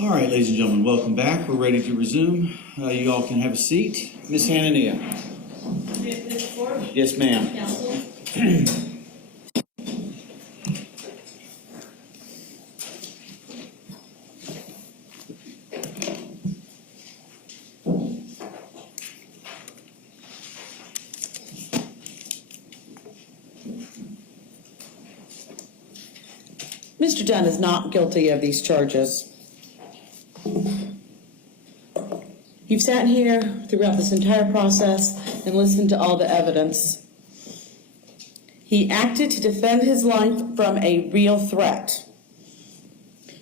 All right, ladies and gentlemen, welcome back. We're ready to resume. You all can have a seat. Miss Hanania. Yes, ma'am. Mr. Dunn is not guilty of these charges. You've sat here throughout this entire process and listened to all the evidence. He acted to defend his life from a real threat.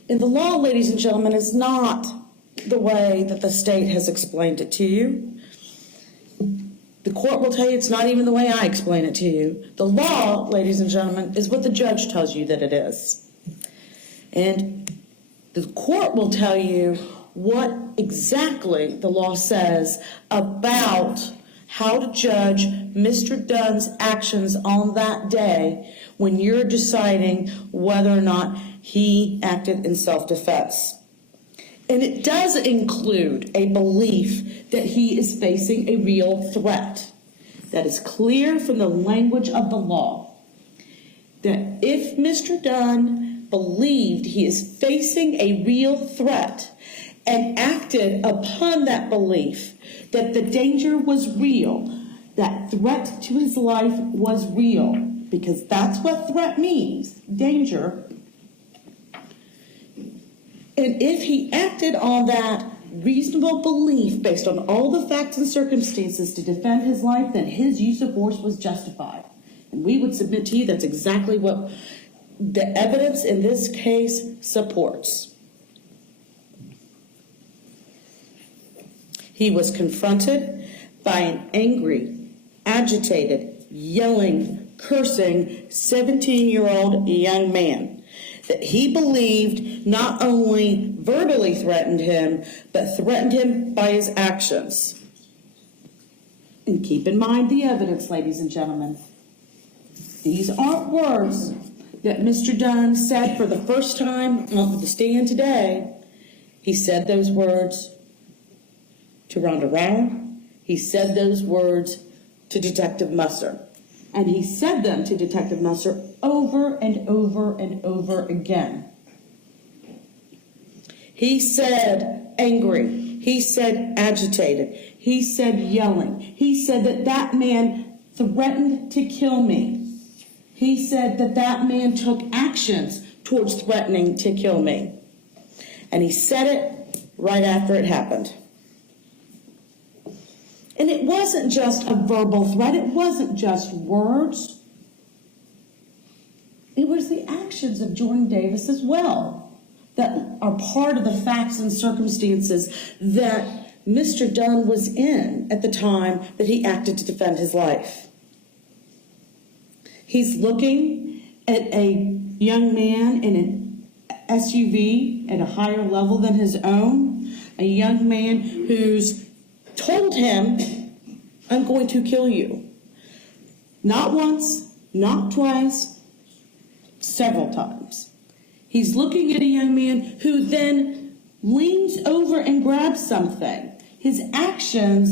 And the law, ladies and gentlemen, is not the way that the state has explained it to you. The court will tell you it's not even the way I explain it to you. The law, ladies and gentlemen, is what the judge tells you that it is. And the court will tell you what exactly the law says about how to judge Mr. Dunn's actions on that day when you're deciding whether or not he acted in self-defense. And it does include a belief that he is facing a real threat. That is clear from the language of the law. That if Mr. Dunn believed he is facing a real threat and acted upon that belief that the danger was real, that threat to his life was real, because that's what threat means, danger. And if he acted on that reasonable belief based on all the facts and circumstances to defend his life, then his use of force was justified. And we would submit to you that's exactly what the evidence in this case supports. He was confronted by an angry, agitated, yelling, cursing 17-year-old young man that he believed not only verbally threatened him, but threatened him by his actions. And keep in mind the evidence, ladies and gentlemen. These aren't words that Mr. Dunn said for the first time on the stand today. He said those words to Ronda Rouer. He said those words to Detective Musser. And he said them to Detective Musser over and over and over again. He said angry. He said agitated. He said yelling. He said that that man threatened to kill me. He said that that man took actions towards threatening to kill me. And he said it right after it happened. And it wasn't just a verbal threat. It wasn't just words. It was the actions of Jordan Davis as well that are part of the facts and circumstances that Mr. Dunn was in at the time that he acted to defend his life. He's looking at a young man in an SUV at a higher level than his own, a young man who's told him, I'm going to kill you. Not once, not twice, several times. He's looking at a young man who then leans over and grabs something. His actions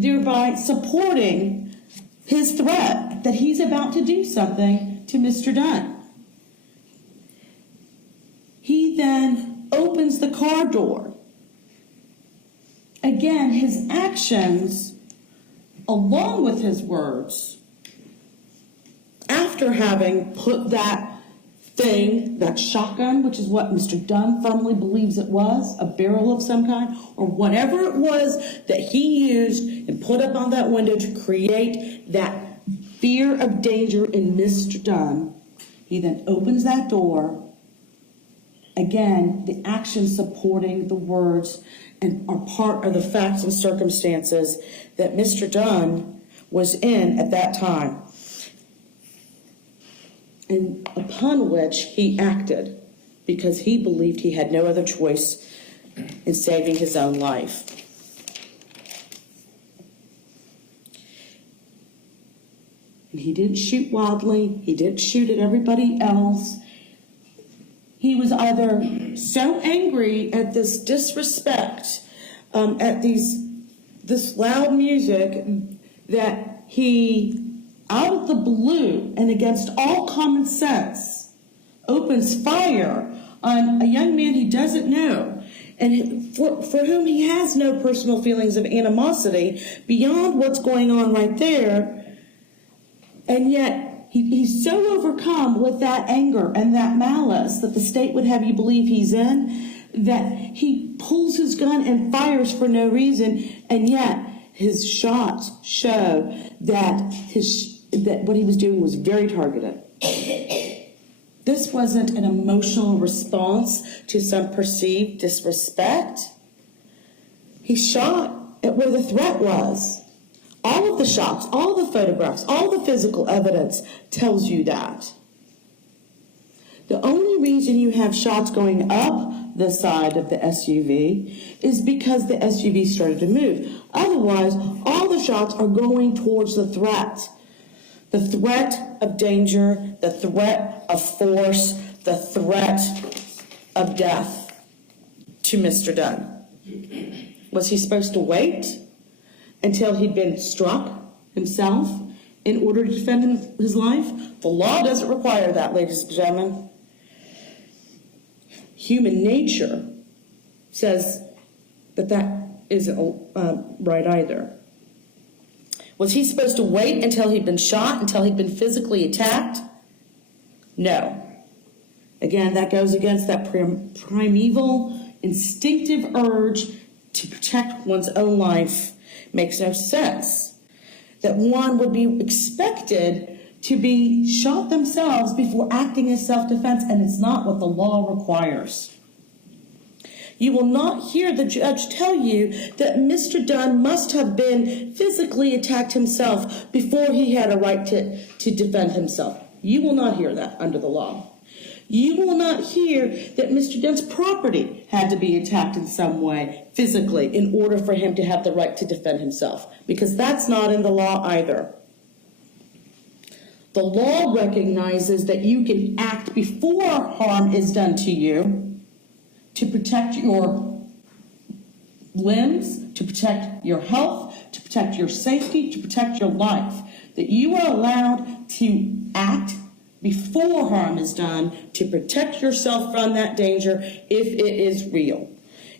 thereby supporting his threat that he's about to do something to Mr. Dunn. He then opens the car door. Again, his actions, along with his words, after having put that thing, that shotgun, which is what Mr. Dunn firmly believes it was, a barrel of some kind, or whatever it was that he used and put up on that window to create that fear of danger in Mr. Dunn, he then opens that door. Again, the actions supporting the words and are part of the facts and circumstances that Mr. Dunn was in at that time, and upon which he acted because he believed he had no other choice in saving his own life. And he didn't shoot wildly. He didn't shoot at everybody else. he was either so angry at this disrespect, at this loud music, that he, out of the blue and against all common sense, opens fire on a young man he doesn't know, and for whom he has no personal feelings of animosity beyond what's going on right there. And yet he's so overcome with that anger and that malice that the state would have you believe he's in, that he pulls his gun and fires for no reason, and yet his shots show that what he was doing was very targeted. This wasn't an emotional response to some perceived disrespect. He shot at where the threat was. All of the shots, all the photographs, all the physical evidence tells you that. The only reason you have shots going up the side of the SUV is because the SUV started to move. Otherwise, all the shots are going towards the threat. The threat of danger, the threat of force, the threat of death to Mr. Dunn. Was he supposed to wait until he'd been struck himself in order to defend his life? The law doesn't require that, ladies and gentlemen. Human nature says that isn't right either. Was he supposed to wait until he'd been shot, until he'd been physically attacked? No. Again, that goes against that primeval, instinctive urge to protect one's own life. Makes no sense that one would be expected to be shot themselves before acting in self-defense, and it's not what the law requires. You will not hear the judge tell you that Mr. Dunn must have been physically attacked himself before he had a right to defend himself. You will not hear that under the law. You will not hear that Mr. Dunn's property had to be attacked in some way physically in order for him to have the right to defend himself, because that's not in the law either. The law recognizes that you can act before harm is done to you to protect your limbs, to protect your health, to protect your safety, to protect your life. That you are allowed to act before harm is done to protect yourself from that danger if it is real.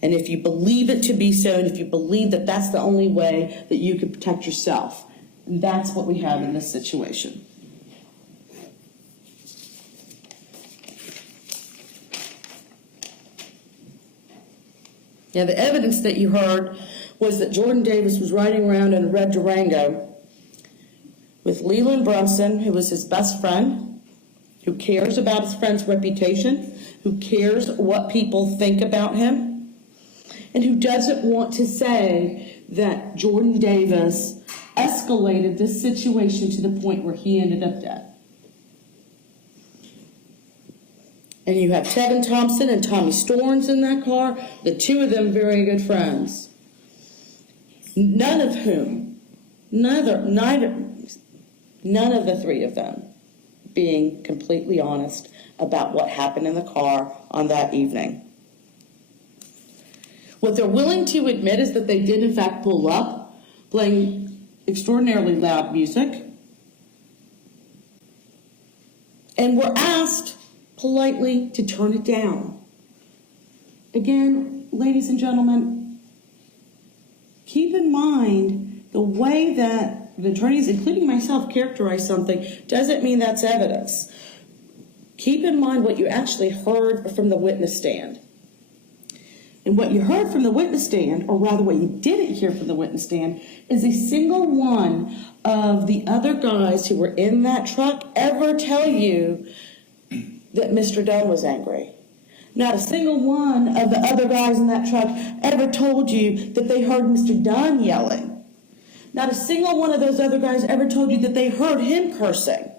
And if you believe it to be so, and if you believe that that's the only way that you can protect yourself, that's what we have in this situation. Now, the evidence that you heard was that Jordan Davis was riding around in a red Durango with Leland Brunson, who was his best friend, who cares about his friend's reputation, who cares what people think about him, and who doesn't want to say that Jordan Davis escalated this situation to the point where he ended up dead. And you have Tevin Thompson and Tommy Storns in that car, the two of them very good friends. None of the three of them being completely honest about what happened in the car on that evening. What they're willing to admit is that they did in fact pull up, playing extraordinarily loud music, and were asked politely to turn it down. Again, ladies and gentlemen, keep in mind the way that the attorneys, including myself, characterize something doesn't mean that's evidence. Keep in mind what you actually heard from the witness stand. And what you heard from the witness stand, or rather what you didn't hear from the witness stand, is a single one of the other guys who were in that truck ever tell you that Mr. Dunn was angry. Not a single one of the other guys in that truck ever told you that they heard Mr. Dunn yelling. Not a single one of those other guys ever told you that they heard him cursing.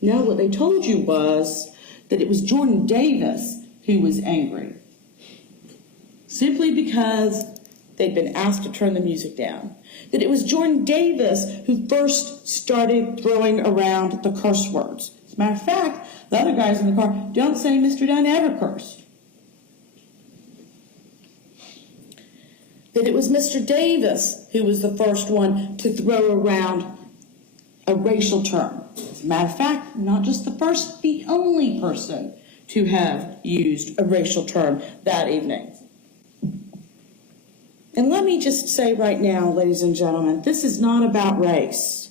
No, what they told you was that it was Jordan Davis who was angry. Simply because they'd been asked to turn the music down. That it was Jordan Davis who first started throwing around the curse words. As a matter of fact, the other guys in the car don't say Mr. Dunn ever cursed. That it was Mr. Davis who was the first one to throw around a racial term. As a matter of fact, not just the first, the only person to have used a racial term that evening. And let me just say right now, ladies and gentlemen, this is not about race.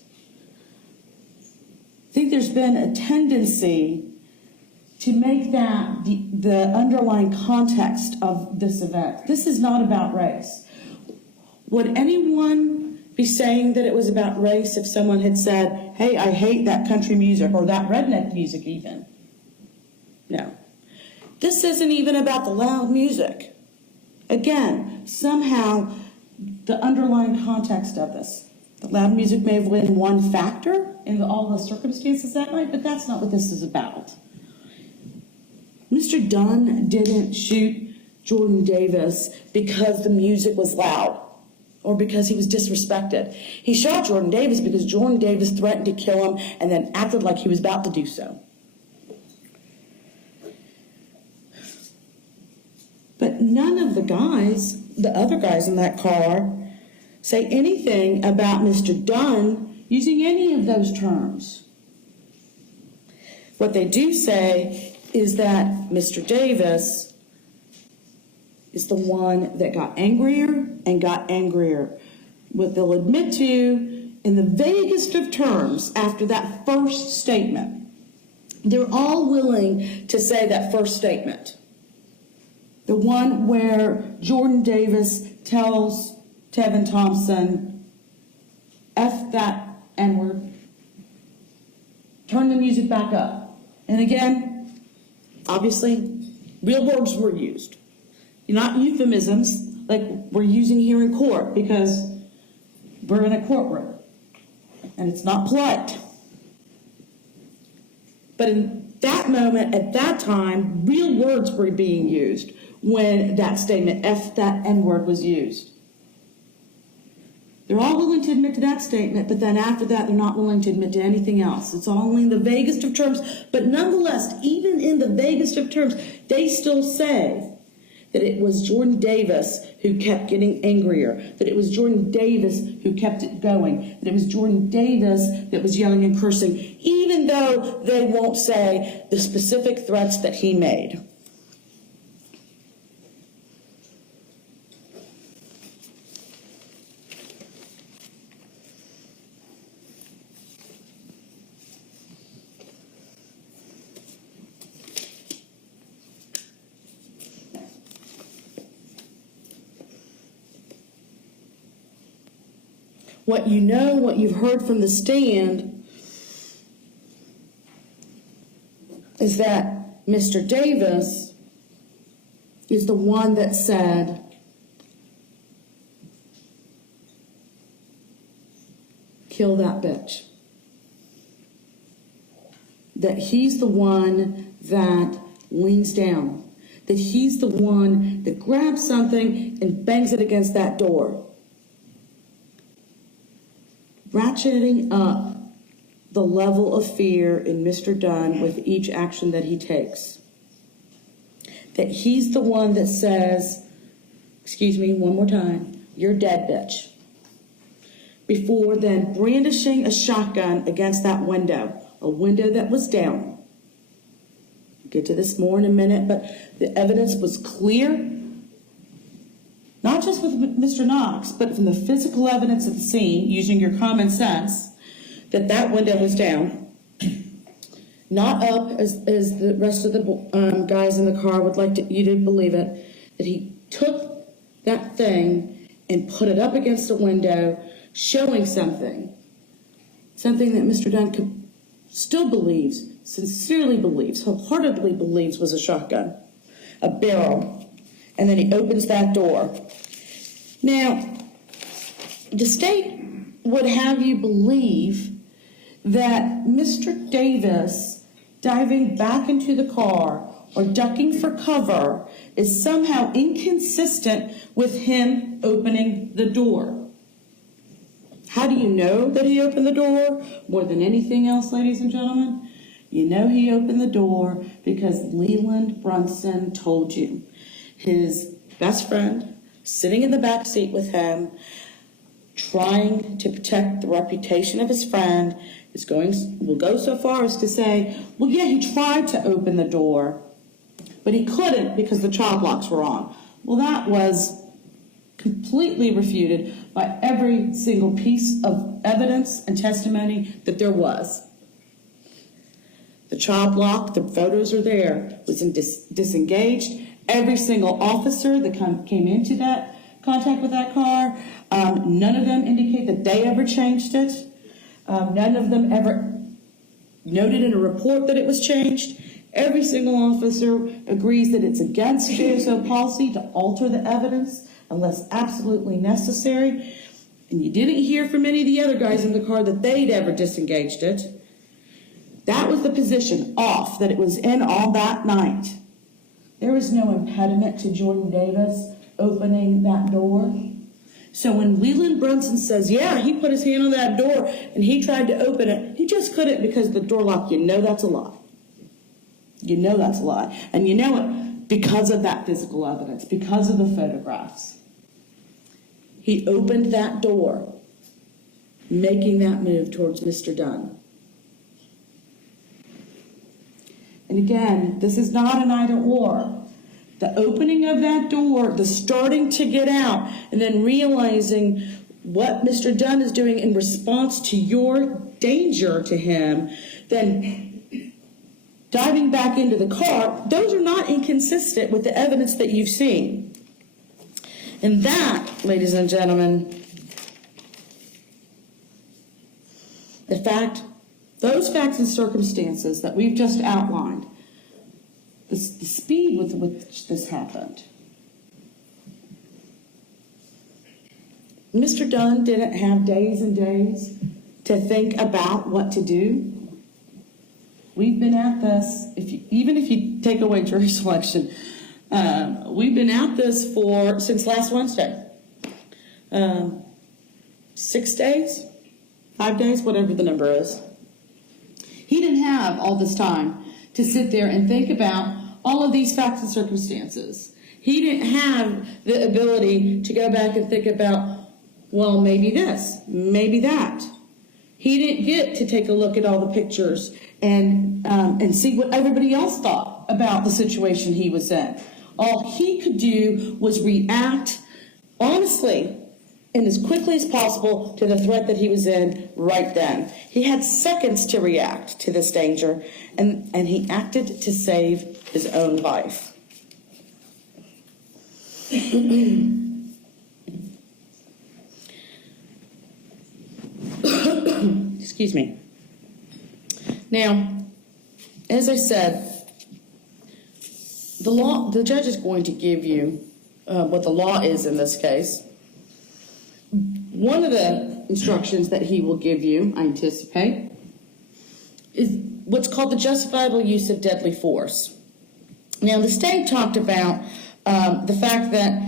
I think there's been a tendency to make that the underlying context of this event. This is not about race. Would anyone be saying that it was about race if someone had said, hey, I hate that country music or that redneck music even? No. This isn't even about the loud music. Again, somehow the underlying context of this. The loud music may have been one factor in all the circumstances that night, but that's not what this is about. Mr. Dunn didn't shoot Jordan Davis because the music was loud or because he was disrespected. He shot Jordan Davis because Jordan Davis threatened to kill him and then acted like he was about to do so. But none of the other guys in that car, say anything about Mr. Dunn using any of those terms. What they do say is that Mr. Davis is the one that got angrier and got angrier. What they'll admit to in the vaguest of terms after that first statement. They're all willing to say that first statement. The one where Jordan Davis tells Tevin Thompson, F that N-word, turn the music back up. And again, obviously, real words were used. Not euphemisms like we're using here in court because we're in a courtroom and it's not polite. But in that moment, at that time, real words were being used when that statement, F that N-word, was used. They're all willing to admit to that statement, but then after that, they're not willing to admit to anything else. It's only in the vaguest of terms, but nonetheless, even in the vaguest of terms, they still say that it was Jordan Davis who kept getting angrier, that it was Jordan Davis who kept it going, that it was Jordan Davis that was yelling and cursing, even though they won't say the specific threats that he made. What you know, what you've heard from the stand, is that Mr. Davis is the one that said, kill that bitch. That he's the one that leans down. That he's the one that grabs something and bangs it against that door. Ratcheting up the level of fear in Mr. Dunn with each action that he takes. That he's the one that says, excuse me, one more time, you're dead, bitch. Before then brandishing a shotgun against that window, a window that was down. We'll get to this more in a minute, but the evidence was clear. Not just with Mr. Knox, but from the physical evidence at the scene, using your common sense, that that window was down. Not up, as the rest of the guys in the car would like you to believe it, that he took that thing and put it up against a window, showing something that Mr. Dunn still believes, sincerely believes, wholeheartedly believes was a shotgun, a barrel. And then he opens that door. Now, the state would have you believe that Mr. Davis diving back into the car or ducking for cover is somehow inconsistent with him opening the door. How do you know that he opened the door? More than anything else, ladies and gentlemen, You know he opened the door because Leland Brunson told you. His best friend, sitting in the back seat with him, trying to protect the reputation of his friend, will go so far as to say, well, yeah, he tried to open the door, but he couldn't because the child locks were on. Well, that was completely refuted by every single piece of evidence and testimony that there was. The child lock, the photos are there, was disengaged. Every single officer that came into that contact with that car, none of them indicate that they ever changed it. None of them ever noted in a report that it was changed. Every single officer agrees that it's against JSO policy to alter the evidence unless absolutely necessary. And you didn't hear from any of the other guys in the car that they'd ever disengaged it. That was the position off that it was in all that night. There was no impediment to Jordan Davis opening that door. So when Leland Brunson says, yeah, he put his hand on that door and he tried to open it, he just couldn't because the door locked, you know that's a lie. You know that's a lie. And you know it because of that physical evidence, because of the photographs. He opened that door, making that move towards Mr. Dunn. And again, this is not an either or. The opening of that door, the starting to get out, and then realizing what Mr. Dunn is doing in response to your danger to him, then diving back into the car, those are not inconsistent with the evidence that you've seen. And that, ladies and gentlemen, those facts and circumstances that we've just outlined, the speed with which this happened. Mr. Dunn didn't have days and days to think about what to do. We've been at this, even if you take away jury selection, we've been at this since last Wednesday. 6 days, 5 days, whatever the number is. He didn't have all this time to sit there and think about all of these facts and circumstances. He didn't have the ability to go back and think about, well, maybe this, maybe that. He didn't get to take a look at all the pictures and see what everybody else thought about the situation he was in. All he could do was react honestly and as quickly as possible to the threat that he was in right then. He had seconds to react to this danger, and he acted to save his own life. Excuse me. Now, as I said, the judge is going to give you what the law is in this case. One of the instructions that he will give you, I anticipate, is what's called the justifiable use of deadly force. Now, the state talked about the fact that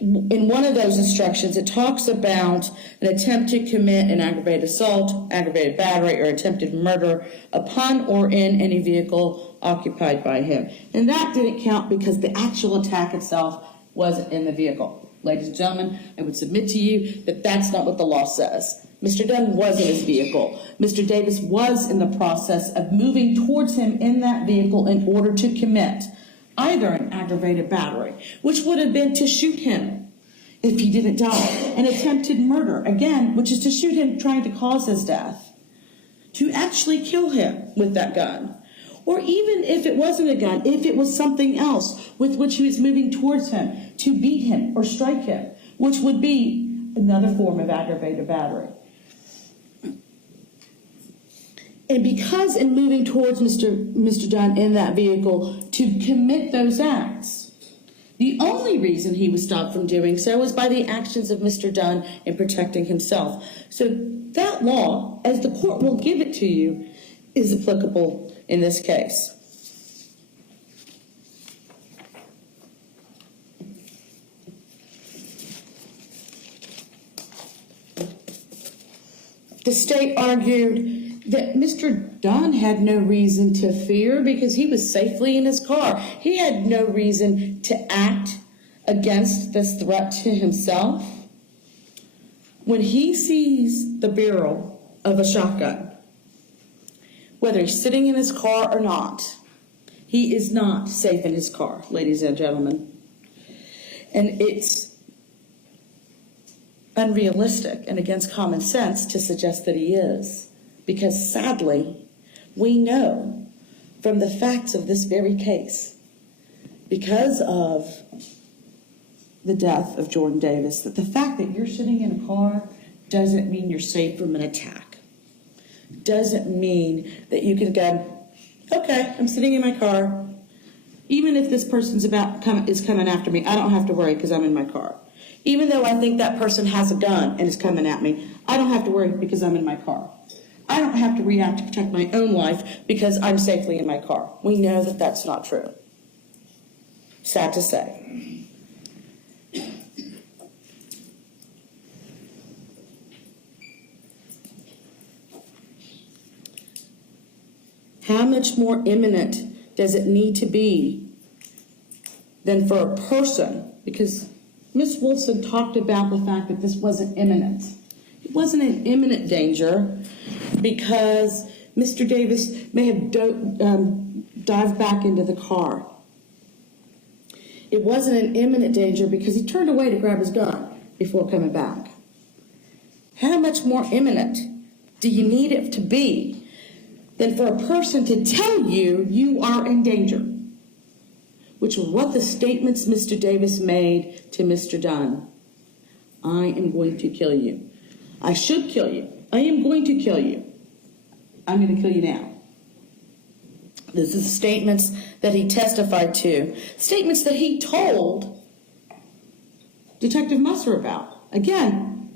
in one of those instructions, it talks about an attempt to commit an aggravated assault, aggravated battery, or attempted murder upon or in any vehicle occupied by him. And that didn't count because the actual attack itself wasn't in the vehicle. Ladies and gentlemen, I would submit to you that that's not what the law says. Mr. Dunn was in his vehicle. Mr. Davis was in the process of moving towards him in that vehicle in order to commit either an aggravated battery, which would have been to shoot him if he didn't die, an attempted murder, again, which is to shoot him trying to cause his death, to actually kill him with that gun. Or even if it wasn't a gun, if it was something else with which he was moving towards him, to beat him or strike him, which would be another form of aggravated battery. And because in moving towards Mr. Dunn in that vehicle to commit those acts, the only reason he was stopped from doing so was by the actions of Mr. Dunn in protecting himself. So that law, as the court will give it to you, is applicable in this case. The state argued that Mr. Dunn had no reason to fear because he was safely in his car. He had no reason to act against this threat to himself. When he sees the barrel of a shotgun, whether he's sitting in his car or not, he is not safe in his car, ladies and gentlemen. And it's unrealistic and against common sense to suggest that he is. Because sadly, we know from the facts of this very case, because of the death of Jordan Davis, that the fact that you're sitting in a car doesn't mean you're safe from an attack. Doesn't mean that you can go, okay, I'm sitting in my car. Even if this person's is coming after me, I don't have to worry because I'm in my car. Even though I think that person has a gun and is coming at me, I don't have to worry because I'm in my car. I don't have to react to protect my own life because I'm safely in my car. We know that that's not true. Sad to say. How much more imminent does it need to be than for a person? Because Ms. Wilson talked about the fact that this wasn't imminent. It wasn't an imminent danger because Mr. Davis may have dived back into the car. It wasn't an imminent danger because he turned away to grab his gun before coming back. How much more imminent do you need it to be than for a person to tell you you are in danger? Which were what the statements Mr. Davis made to Mr. Dunn. I am going to kill you. I should kill you. I am going to kill you. I'm going to kill you now. This is statements that he testified to. Statements that he told Detective Musser about. Again,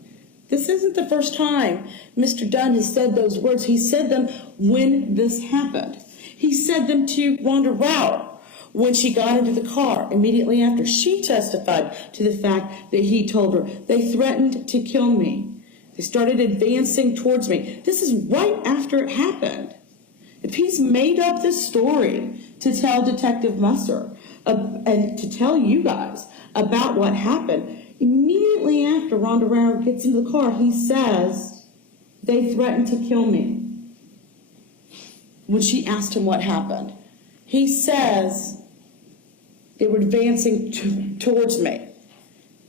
this isn't the first time Mr. Dunn has said those words. He said them when this happened. He said them to Ronda Rouer when she got into the car immediately after. She testified to the fact that he told her, they threatened to kill me. They started advancing towards me. This is right after it happened. If he's made up this story to tell Detective Musser and to tell you guys about what happened, immediately after Ronda Rouer gets into the car, he says, they threatened to kill me. When she asked him what happened, he says, they were advancing towards me.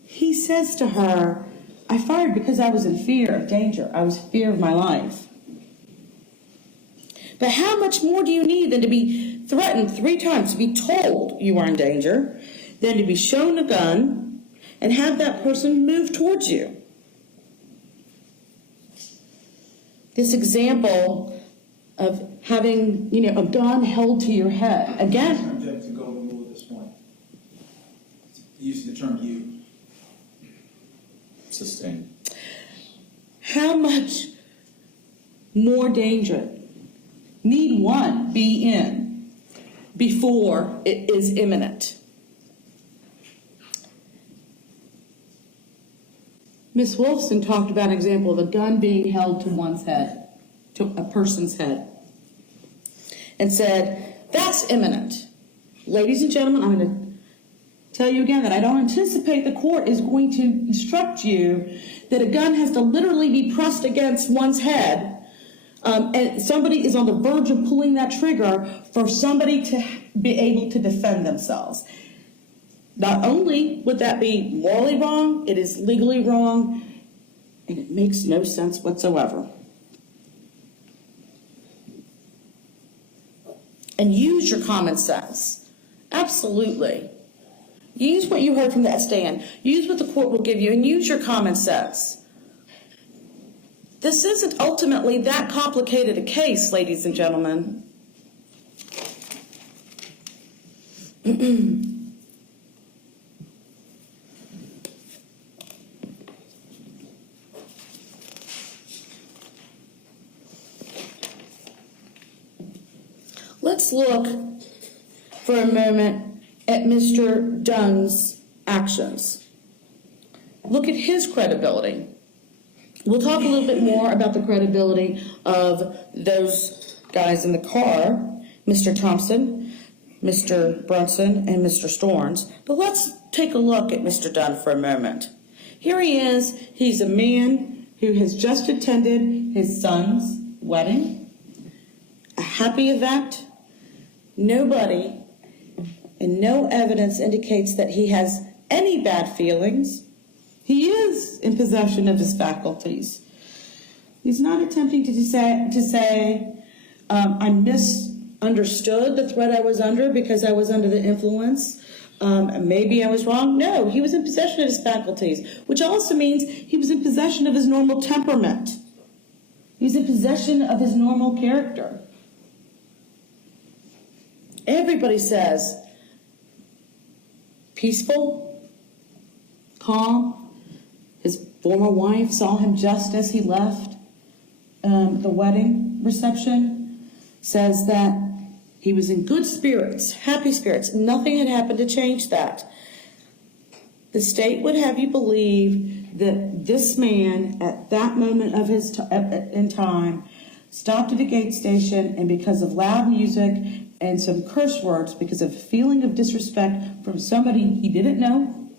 He says to her, I fired because I was in fear of danger. I was in fear of my life. But how much more do you need than to be threatened 3 times, to be told you are in danger, than to be shown a gun and have that person move towards you? This example of having, a gun held to your head. Again, To go rule at this point. Using the term you. Sustained. how much more danger need one be in before it is imminent? Ms. Wolfson talked about an example of a gun being held to one's head, to a person's head, and said, that's imminent. Ladies and gentlemen, I'm going to tell you again that I don't anticipate the court is going to instruct you that a gun has to literally be pressed against one's head and somebody is on the verge of pulling that trigger for somebody to be able to defend themselves. Not only would that be morally wrong, it is legally wrong, and it makes no sense whatsoever. And use your common sense. Absolutely. Use what you heard from the stand. Use what the court will give you, and use your common sense. This isn't ultimately that complicated a case, ladies and gentlemen. Let's look for a moment at Mr. Dunn's actions. Look at his credibility. We'll talk a little bit more about the credibility of those guys in the car, Mr. Thompson, Mr. Brunson, and Mr. Storms. But let's take a look at Mr. Dunn for a moment. Here he is. He's a man who has just attended his son's wedding, a happy event. Nobody and no evidence indicates that he has any bad feelings. He is in possession of his faculties. He's not attempting to say I misunderstood the threat I was under because I was under the influence. Maybe I was wrong. No, he was in possession of his faculties, which also means he was in possession of his normal temperament. He was in possession of his normal character. Everybody says peaceful, calm. His former wife saw him just as he left the wedding reception, says that he was in good spirits, happy spirits. Nothing had happened to change that. The state would have you believe that this man, at that moment of his in time, stopped at a gate station, and because of loud music and some curse words, because of a feeling of disrespect from somebody he didn't know,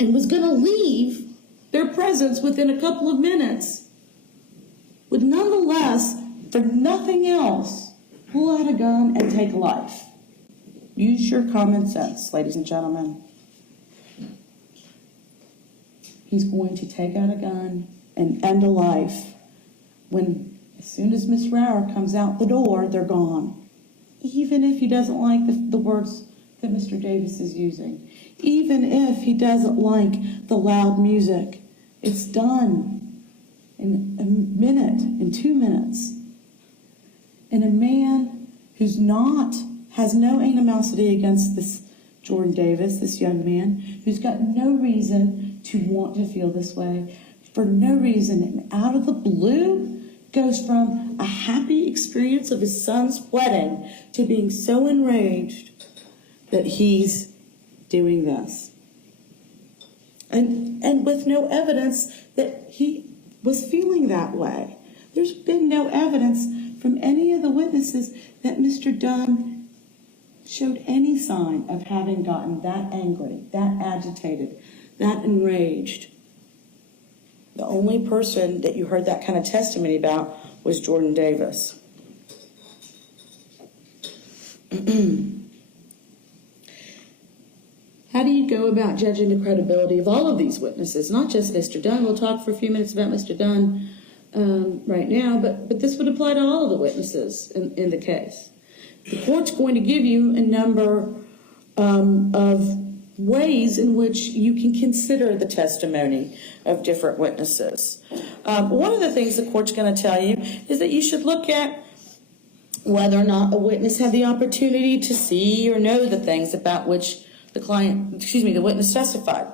and was going to leave their presence within a couple of minutes, would nonetheless, for nothing else, pull out a gun and take a life. Use your common sense, ladies and gentlemen. He's going to take out a gun and end a life when, as soon as Miss Rouer comes out the door, they're gone. Even if he doesn't like the words that Mr. Davis is using. Even if he doesn't like the loud music, it's done in a minute, in 2 minutes. And a man who's has no animosity against this Jordan Davis, this young man, who's got no reason to want to feel this way, for no reason, and out of the blue, goes from a happy experience of his son's wedding to being so enraged that he's doing this. And with no evidence that he was feeling that way. There's been no evidence from any of the witnesses that Mr. Dunn showed any sign of having gotten that angry, that agitated, that enraged. The only person that you heard that kind of testimony about was Jordan Davis. How do you go about judging the credibility of all of these witnesses? Not just Mr. Dunn. We'll talk for a few minutes about Mr. Dunn right now, but this would apply to all of the witnesses in the case. The court's going to give you a number of ways in which you can consider the testimony of different witnesses. One of the things the court's going to tell you is that you should look at whether or not a witness had the opportunity to see or know the things about which the witness testified.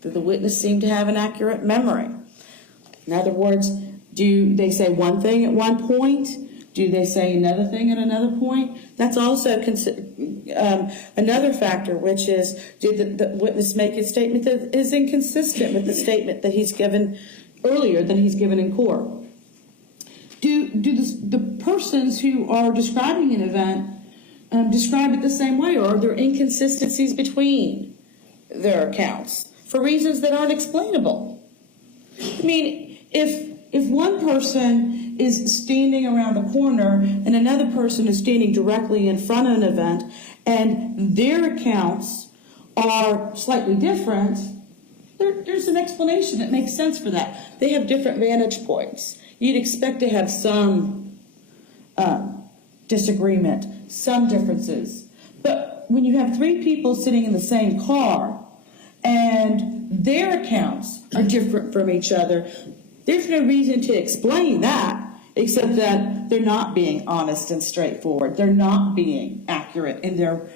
Did the witness seem to have an accurate memory? In other words, do they say one thing at one point? Do they say another thing at another point? That's also another factor, which is, did the witness make a statement that is inconsistent with the statement that he's given earlier that he's given in court? Do the persons who are describing an event describe it the same way, or are there inconsistencies between their accounts for reasons that aren't explainable? I mean, if one person is standing around the corner and another person is standing directly in front of an event and their accounts are slightly different, there's an explanation that makes sense for that. They have different vantage points. You'd expect to have some disagreement, some differences. But when you have three people sitting in the same car and their accounts are different from each other, there's no reason to explain that except that they're not being honest and straightforward. They're not being accurate in their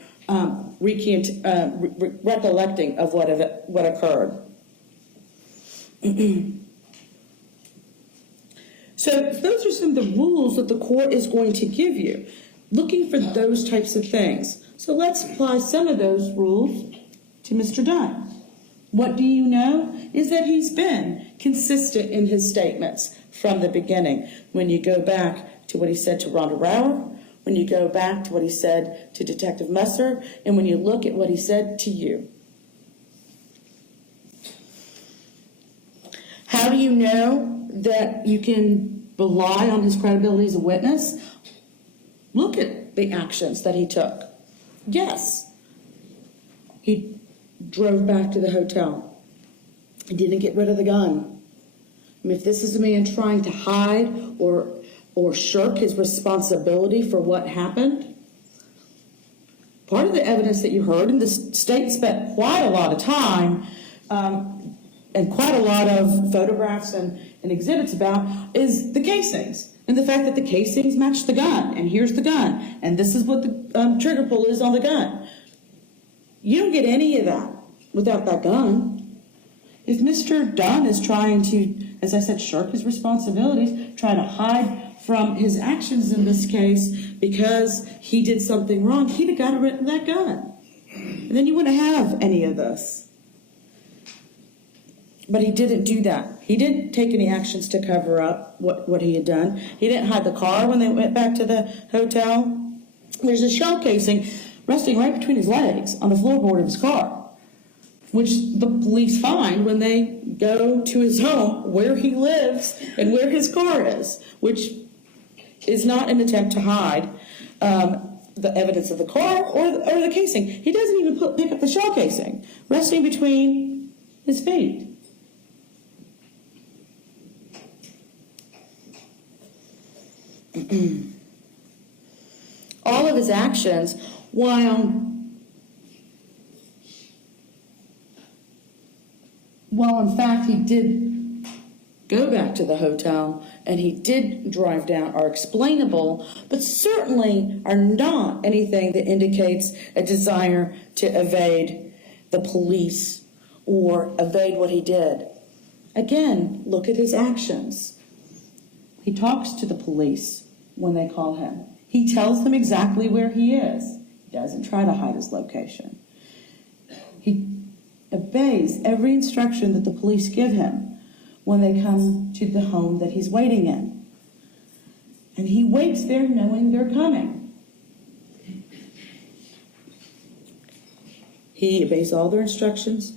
recollecting of what occurred. So those are some of the rules that the court is going to give you, looking for those types of things. So let's apply some of those rules to Mr. Dunn. What do you know? Is that he's been consistent in his statements from the beginning. When you go back to what he said to Ronda Rouer, when you go back to what he said to Detective Musser, and when you look at what he said to you. How do you know that you can rely on his credibility as a witness? Look at the actions that he took. Yes, he drove back to the hotel. He didn't get rid of the gun. I mean, if this is a man trying to hide or shirk his responsibility for what happened, part of the evidence that you heard, and the state spent quite a lot of time and quite a lot of photographs and exhibits about, is the casings. And the fact that the casings match the gun, and here's the gun, and this is what the trigger pull is on the gun. You don't get any of that without that gun. If Mr. Dunn is trying to, as I said, shirk his responsibilities, trying to hide from his actions in this case because he did something wrong, he'd have got rid of that gun. And then you wouldn't have any of this. But he didn't do that. He didn't take any actions to cover up what he had done. He didn't hide the car when they went back to the hotel. There's a shell casing resting right between his legs on the floorboard of his car, which the police find when they go to his home where he lives and where his car is, which is not an attempt to hide the evidence of the car or the casing. He doesn't even pick up the shell casing resting between his feet. All of his actions, while in fact he did go back to the hotel and he did drive down, are explainable, but certainly are not anything that indicates a desire to evade the police or evade what he did. Again, look at his actions. He talks to the police when they call him. He tells them exactly where he is. He doesn't try to hide his location. He obeys every instruction that the police give him when they come to the home that he's waiting in. And he waits there knowing they're coming. He obeys all their instructions.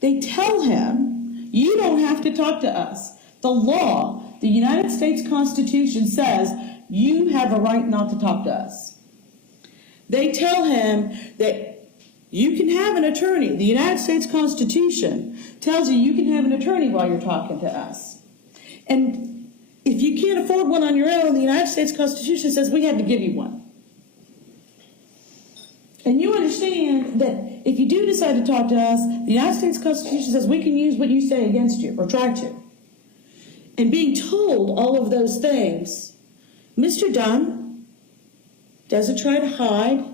They tell him, you don't have to talk to us. The law, the United States Constitution says you have a right not to talk to us. They tell him that you can have an attorney. The United States Constitution tells you can have an attorney while you're talking to us. And if you can't afford one on your own, the United States Constitution says we have to give you one. And you understand that if you do decide to talk to us, the United States Constitution says we can use what you say against you, or try to. And being told all of those things, Mr. Dunn doesn't try to hide,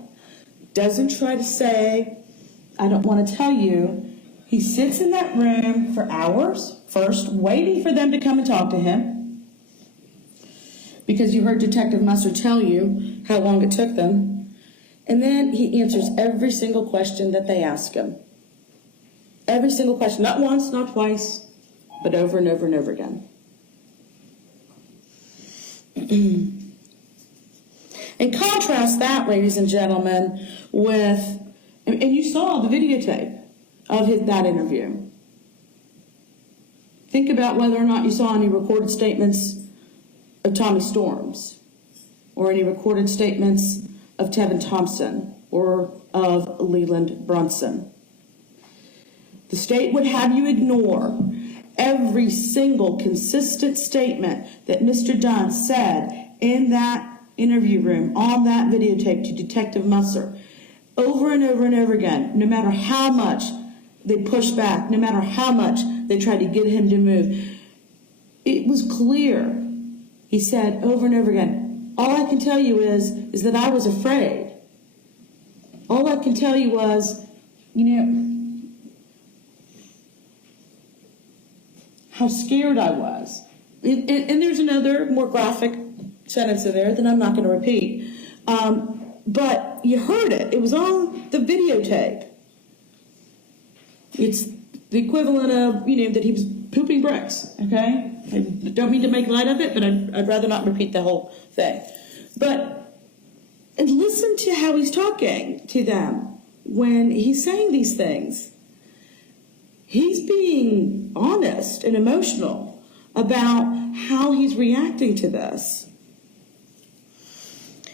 doesn't try to say, I don't want to tell you. He sits in that room for hours, first, waiting for them to come and talk to him, because you heard Detective Musser tell you how long it took them. And then he answers every single question that they ask him. Every single question, not once, not twice, but over and over and over again. And contrast that, ladies and gentlemen, with, and you saw the videotape of that interview. Think about whether or not you saw any recorded statements of Tommy Storms, or any recorded statements of Tevin Thompson, or of Leland Brunson. The state would have you ignore every single consistent statement that Mr. Dunn said in that interview room, on that videotape to Detective Musser, over and over and over again, no matter how much they pushed back, no matter how much they tried to get him to move. It was clear. He said over and over again, all I can tell you is that I was afraid. All I can tell you was, how scared I was. And there's another more graphic sentence in there that I'm not going to repeat. But you heard it. It was on the videotape. It's the equivalent of, that he was pooping bricks, okay? I don't mean to make light of it, but I'd rather not repeat the whole thing. And listen to how he's talking to them when he's saying these things. He's being honest and emotional about how he's reacting to this.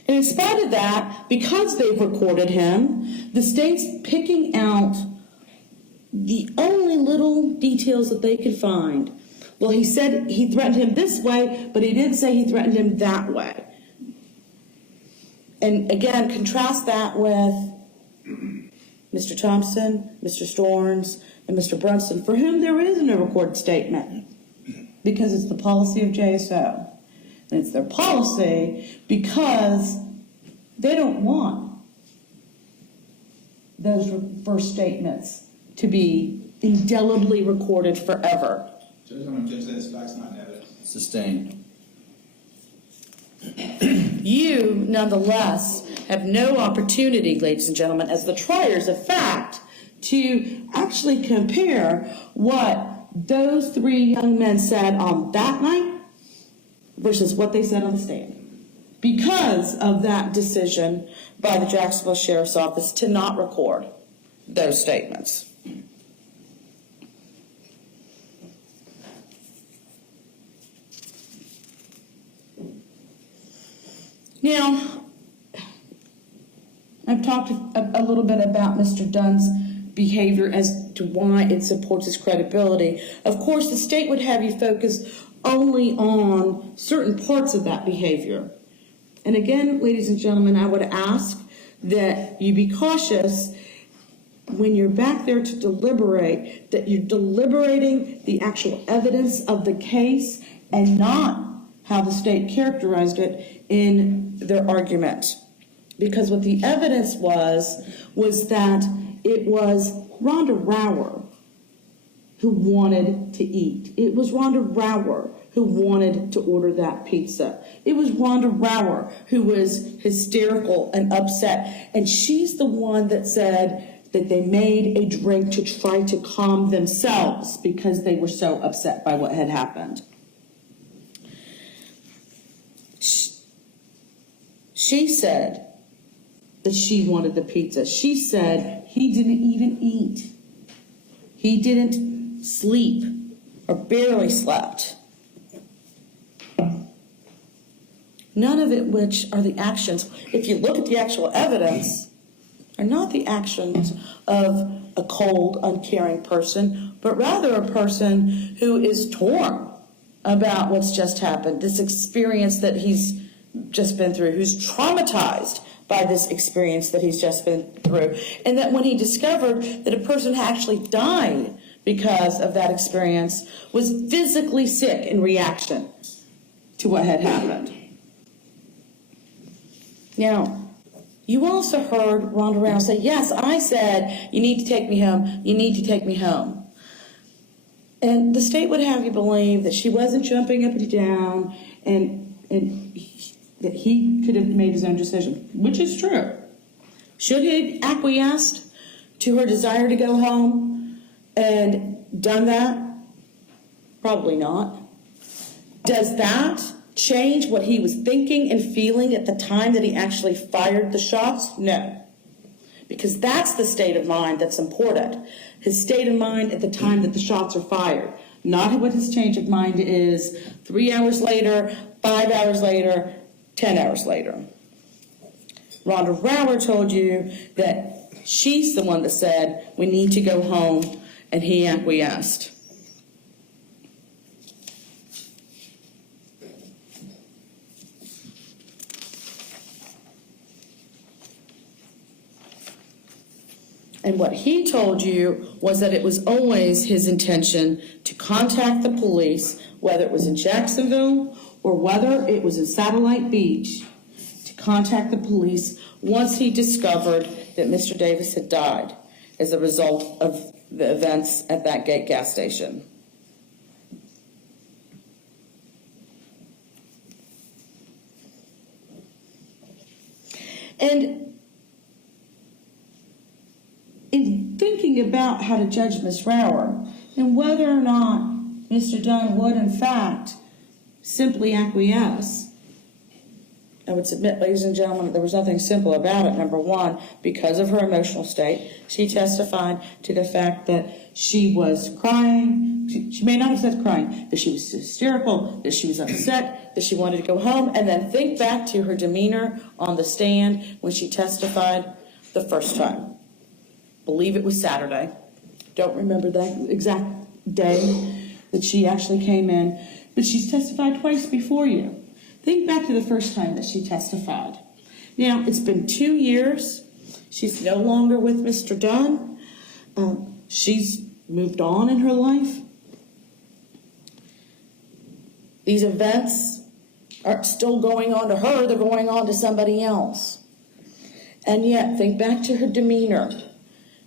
And in spite of that, because they've recorded him, the state's picking out the only little details that they could find. Well, he said he threatened him this way, but he didn't say he threatened him that way. And again, contrast that with Mr. Thompson, Mr. Storms, and Mr. Brunson, for whom there is no recorded statement, because it's the policy of JSO. And it's their policy because they don't want those first statements to be indelibly recorded forever. Judge, I'm going to judge that as facts, not evidence. Sustained. You, nonetheless, have no opportunity, ladies and gentlemen, as the triers of fact, to actually compare what those three young men said on that night versus what they said on the stand, because of that decision by the Jacksonville Sheriff's Office to not record those statements. Now, I've talked a little bit about Mr. Dunn's behavior as to why it supports his credibility. Of course, the state would have you focus only on certain parts of that behavior. And again, ladies and gentlemen, I would ask that you be cautious when you're back there to deliberate, that you're deliberating the actual evidence of the case and not how the state characterized it in their argument. Because what the evidence was that it was Ronda Rouer who wanted to eat. It was Ronda Rouer who wanted to order that pizza. It was Ronda Rouer who was hysterical and upset. And she's the one that said that they made a drink to try to calm themselves because they were so upset by what had happened. She said that she wanted the pizza. She said he didn't even eat. He didn't sleep or barely slept. None of it which are the actions, if you look at the actual evidence, are not the actions of a cold, uncaring person, but rather a person who is torn about what's just happened, this experience that he's just been through, who's traumatized by this experience that he's just been through. And that when he discovered that a person had actually died because of that experience, was physically sick in reaction to what had happened. Now, you also heard Ronda Rouer say, yes, I said, you need to take me home, you need to take me home. And the state would have you believe that she wasn't jumping up and down and that he could have made his own decision, which is true. Should he have acquiesced to her desire to go home and done that? Probably not. Does that change what he was thinking and feeling at the time that he actually fired the shots? No. Because that's the state of mind that's important. His state of mind at the time that the shots are fired. Not what his change of mind is 3 hours later, 5 hours later, 10 hours later. Ronda Rouer told you that she's the one that said, we need to go home, and he acquiesced. And what he told you was that it was always his intention to contact the police, whether it was in Jacksonville or whether it was in Satellite Beach, to contact the police once he discovered that Mr. Davis had died as a result of the events at that gate gas station. And in thinking about how to judge Ms. Rouer, and whether or not Mr. Dunn would, in fact, simply acquiesce. I would submit, ladies and gentlemen, that there was nothing simple about it. Number one, because of her emotional state, she testified to the fact that she was crying. She may not have said crying, that she was hysterical, that she was upset, that she wanted to go home, and then think back to her demeanor on the stand when she testified the first time. Believe it was Saturday. Don't remember that exact day that she actually came in, but she's testified twice before you. Think back to the first time that she testified. Now, it's been 2 years. She's no longer with Mr. Dunn. She's moved on in her life. These events aren't still going on to her. They're going on to somebody else. And yet, think back to her demeanor,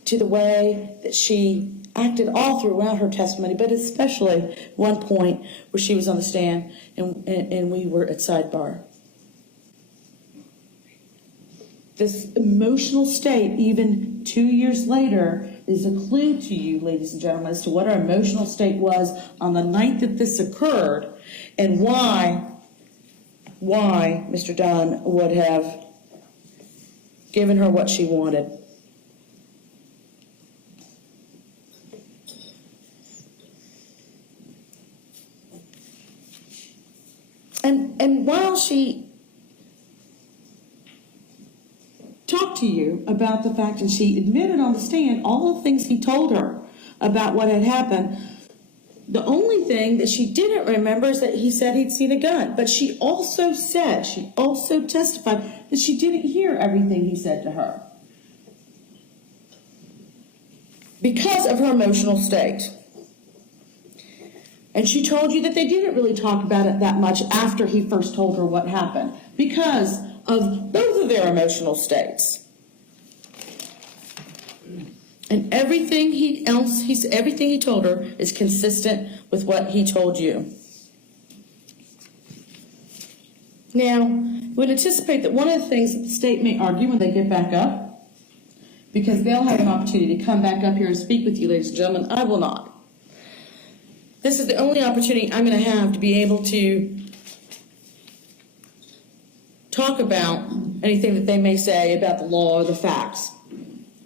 to the way that she acted all throughout her testimony, but especially one point where she was on the stand and we were at sidebar. This emotional state, even 2 years later, is a clue to you, ladies and gentlemen, as to what her emotional state was on the night that this occurred and why Mr. Dunn would have given her what she wanted. And while she talked to you about the fact, and she admitted on the stand all the things he told her about what had happened, the only thing that she didn't remember is that he said he'd seen a gun. But she also testified that she didn't hear everything he said to her because of her emotional state. And she told you that they didn't really talk about it that much after he first told her what happened because of both of their emotional states. And everything he told her is consistent with what he told you. Now, we would anticipate that one of the things that the state may argue when they get back up, because they'll have an opportunity to come back up here and speak with you, ladies and gentlemen, I will not. This is the only opportunity I'm going to have to be able to talk about anything that they may say about the law or the facts.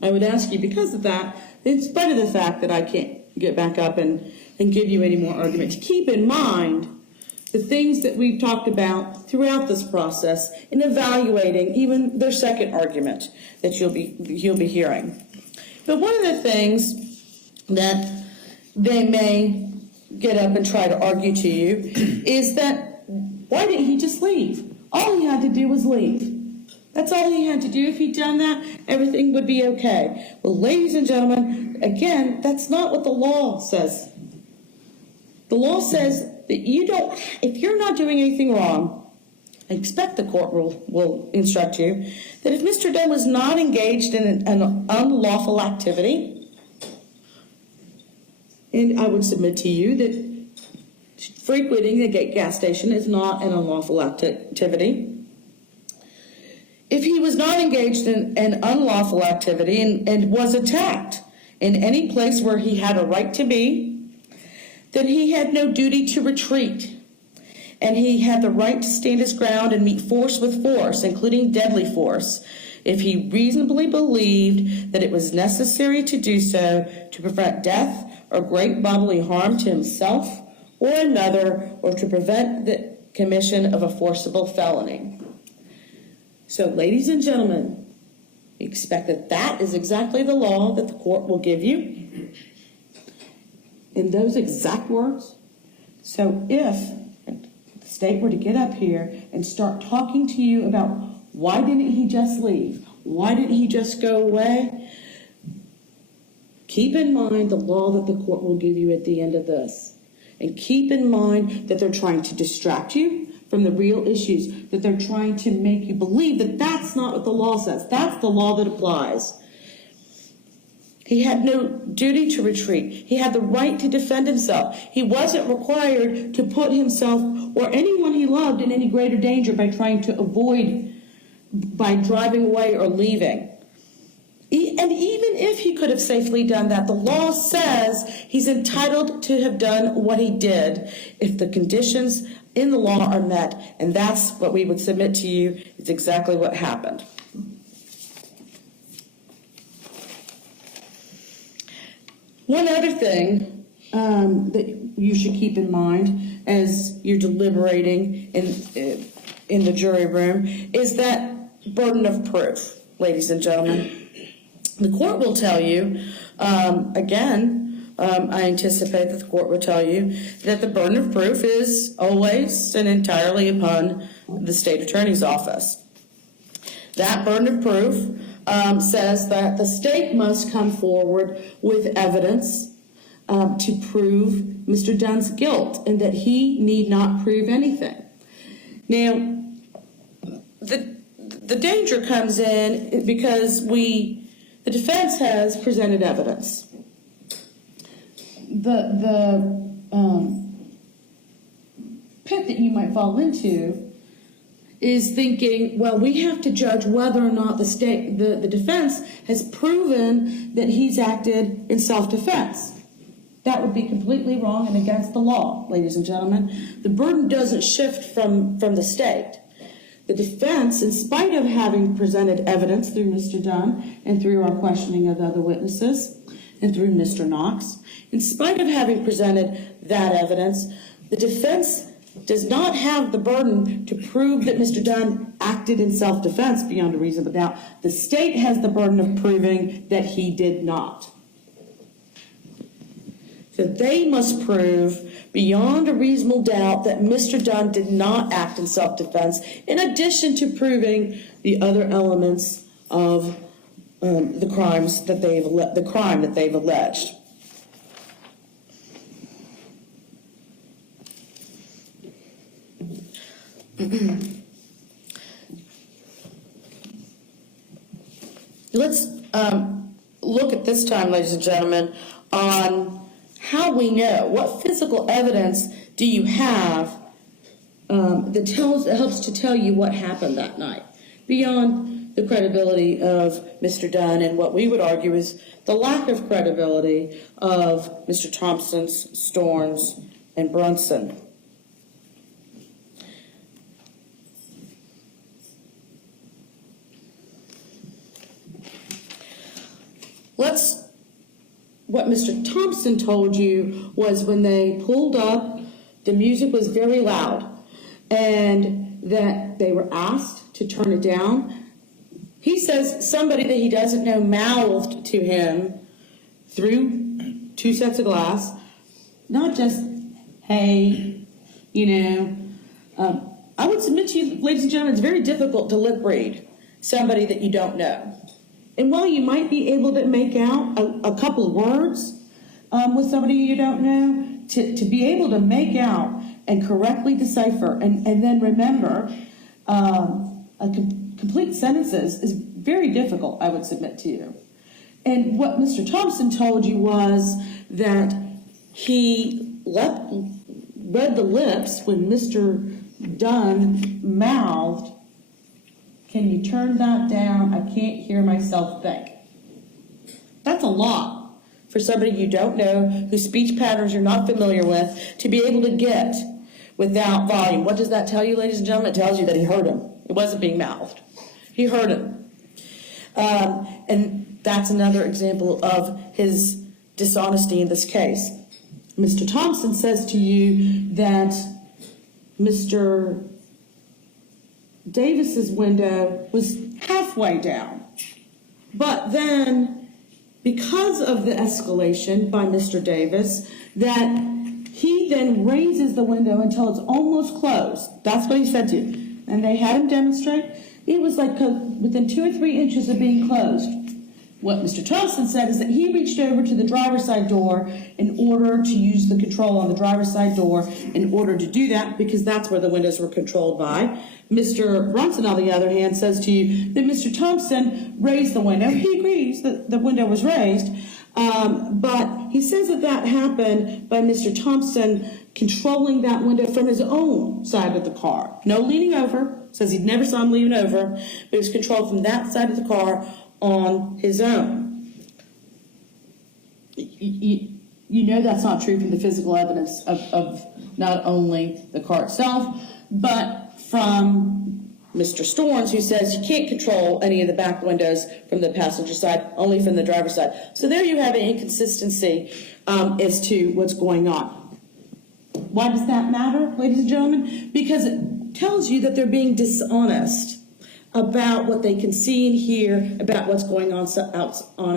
I would ask you, because of that, in spite of the fact that I can't get back up and give you any more argument, to keep in mind the things that we've talked about throughout this process in evaluating even their second argument that you'll be hearing. But one of the things that they may get up and try to argue to you is that, why didn't he just leave? All he had to do was leave. That's all he had to do. If he'd done that, everything would be okay. Well, ladies and gentlemen, again, that's not what the law says. The law says that if you're not doing anything wrong, I expect the court will instruct you that if Mr. Dunn was not engaged in an unlawful activity, and I would submit to you that frequenting the gas station is not an unlawful activity. If he was not engaged in an unlawful activity and was attacked in any place where he had a right to be, then he had no duty to retreat. And he had the right to stand his ground and meet force with force, including deadly force, if he reasonably believed that it was necessary to do so to prevent death or great bodily harm to himself or another, or to prevent the commission of a forcible felony. So, ladies and gentlemen, we expect that is exactly the law that the court will give you in those exact words. So if the state were to get up here and start talking to you about why didn't he just leave, why didn't he just go away, keep in mind the law that the court will give you at the end of this. And keep in mind that they're trying to distract you from the real issues, that they're trying to make you believe that that's not what the law says. That's the law that applies. He had no duty to retreat. He had the right to defend himself. He wasn't required to put himself or anyone he loved in any greater danger by trying to avoid, by driving away or leaving. And even if he could have safely done that, the law says he's entitled to have done what he did if the conditions in the law are met, and that's what we would submit to you is exactly what happened. One other thing that you should keep in mind as you're deliberating in the jury room is that burden of proof, ladies and gentlemen. The court will tell you, I anticipate that the court will tell you that the burden of proof is always and entirely upon the state attorney's office. That burden of proof says that the state must come forward with evidence to prove Mr. Dunn's guilt and that he need not prove anything. Now, the danger comes in because the defense has presented evidence. The pit that you might fall into is thinking, well, we have to judge whether or not the defense has proven that he's acted in self-defense. That would be completely wrong and against the law, ladies and gentlemen. The burden doesn't shift from the state. The defense, in spite of having presented evidence through Mr. Dunn and through our questioning of other witnesses and through Mr. Knox, in spite of having presented that evidence, the defense does not have the burden to prove that Mr. Dunn acted in self-defense beyond a reasonable doubt. The state has the burden of proving that he did not. So they must prove beyond a reasonable doubt that Mr. Dunn did not act in self-defense, in addition to proving the other elements of the crime that they've alleged. Let's look at this time, ladies and gentlemen, on how we know. What physical evidence do you have that helps to tell you what happened that night, beyond the credibility of Mr. Dunn and what we would argue is the lack of credibility of Mr. Thompson's, Storms, and Brunson. What Mr. Thompson told you was when they pulled up, the music was very loud, and that they were asked to turn it down. He says somebody that he doesn't know mouthed to him through two sets of glass, not just, hey, I would submit to you, ladies and gentlemen, it's very difficult to lip read somebody that you don't know. And while you might be able to make out a couple of words with somebody you don't know, to be able to make out and correctly decipher and then remember complete sentences is very difficult, I would submit to you. And what Mr. Thompson told you was that he read the lips when Mr. Dunn mouthed, "Can you turn that down? I can't hear myself think." That's a lot for somebody you don't know, whose speech patterns you're not familiar with, to be able to get without volume. What does that tell you, ladies and gentlemen? It tells you that he heard him. It wasn't being mouthed. He heard him. And that's another example of his dishonesty in this case. Mr. Thompson says to you that Mr. Davis's window was halfway down. But then, because of the escalation by Mr. Davis, that he then raises the window until it's almost closed. That's what he said to you. And they had him demonstrate. It was like within 2 or 3 inches of being closed. What Mr. Thompson said is that he reached over to the driver's side door in order to use the control on the driver's side door in order to do that, because that's where the windows were controlled by. Mr. Brunson, on the other hand, says to you that Mr. Thompson raised the window. He agrees that the window was raised, but he says that happened by Mr. Thompson controlling that window from his own side of the car. No leaning over. Says he never saw him leaning over, but it was controlled from that side of the car on his own. You know that's not true from the physical evidence of not only the car itself, but from Mr. Storms, who says you can't control any of the back windows from the passenger side, only from the driver's side. So there you have an inconsistency as to what's going on. Why does that matter, ladies and gentlemen? Because it tells you that they're being dishonest about what they can see and hear about what's going on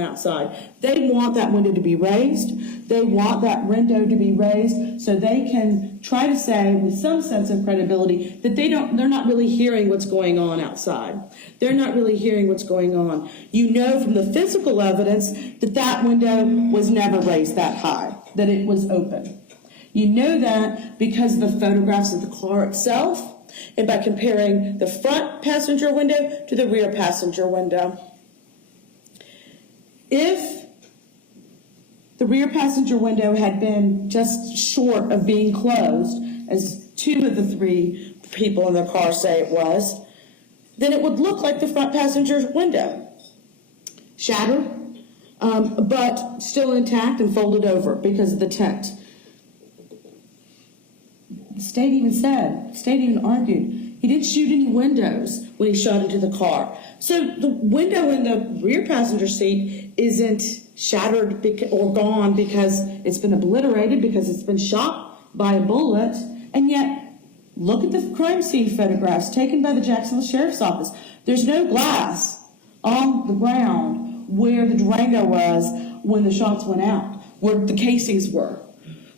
outside. They want that window to be raised. They want that window to be raised so they can try to say with some sense of credibility that they're not really hearing what's going on outside. They're not really hearing what's going on. You know from the physical evidence that that window was never raised that high, that it was open. You know that because of the photographs of the car itself, and by comparing the front passenger window to the rear passenger window. If the rear passenger window had been just short of being closed, as two of the three people in the car say it was, then it would look like the front passenger window. Shattered, but still intact and folded over because of the tint. The state even argued, he didn't shoot any windows when he shot into the car. So the window in the rear passenger seat isn't shattered or gone because it's been obliterated, because it's been shot by a bullet. And yet, look at the crime scene photographs taken by the Jacksonville Sheriff's Office. There's no glass on the ground where the Durango was when the shots went out, where the casings were.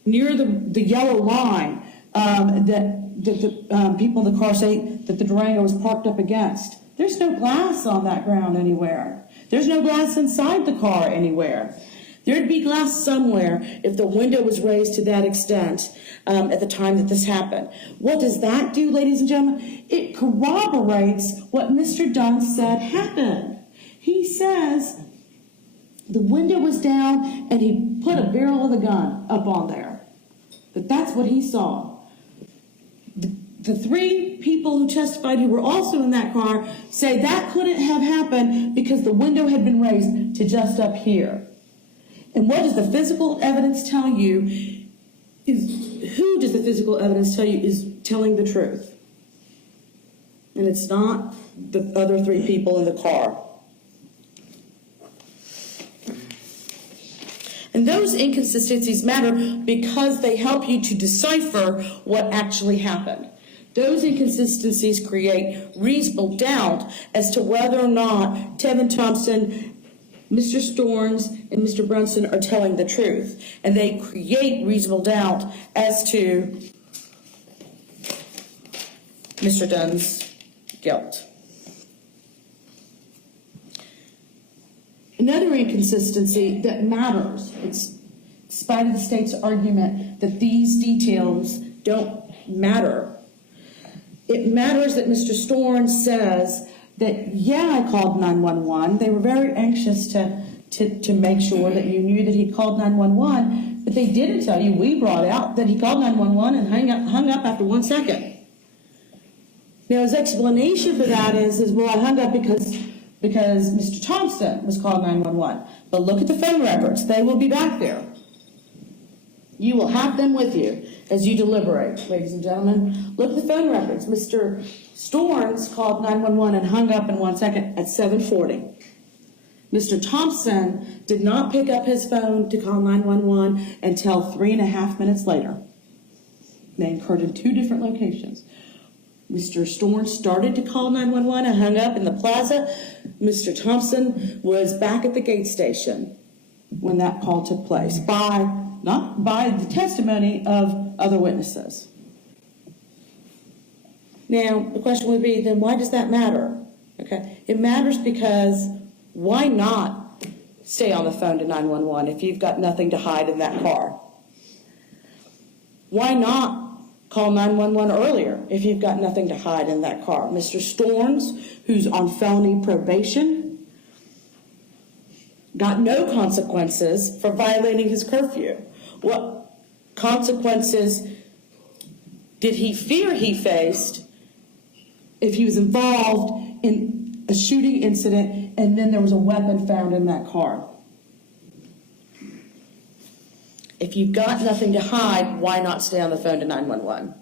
Near the yellow line, that the people in the car say that the Durango was parked up against. There's no glass on that ground anywhere. There's no glass inside the car anywhere. There'd be glass somewhere if the window was raised to that extent at the time that this happened. What does that do, ladies and gentlemen? It corroborates what Mr. Dunn said happened. He says the window was down and he put a barrel of a gun up on there. But that's what he saw. The three people who testified who were also in that car say that couldn't have happened because the window had been raised to just up here. And what does the physical evidence tell you who does the physical evidence tell you is telling the truth? And it's not the other three people in the car. And those inconsistencies matter because they help you to decipher what actually happened. Those inconsistencies create reasonable doubt as to whether or not Tevin Thompson, Mr. Storms, and Mr. Brunson are telling the truth. And they create reasonable doubt as to Mr. Dunn's guilt. Another inconsistency that matters, in spite of the state's argument that these details don't matter, it matters that Mr. Storms says that, yeah, I called 911. They were very anxious to make sure that you knew that he called 911, but they didn't tell you. We brought out that he called 911 and hung up after 1 second. Now, his explanation for that is well, I hung up because Mr. Thompson was called 911. But look at the phone records. They will be back there. You will have them with you as you deliberate, ladies and gentlemen. Look at the phone records. Mr. Storms called 911 and hung up in 1 second at 7:40. Mr. Thompson did not pick up his phone to call 911 until 3.5 minutes later. They occurred in two different locations. Mr. Storms started to call 911 and hung up in the plaza. Mr. Thompson was back at the gate station when that call took place, not by the testimony of other witnesses. Now, the question would be, then why does that matter? Okay, it matters because why not stay on the phone to 911 if you've got nothing to hide in that car? Why not call 911 earlier if you've got nothing to hide in that car? Mr. Storms, who's on felony probation, got no consequences for violating his curfew. What consequences did he fear he faced if he was involved in a shooting incident and then there was a weapon found in that car? If you've got nothing to hide, why not stay on the phone to 911?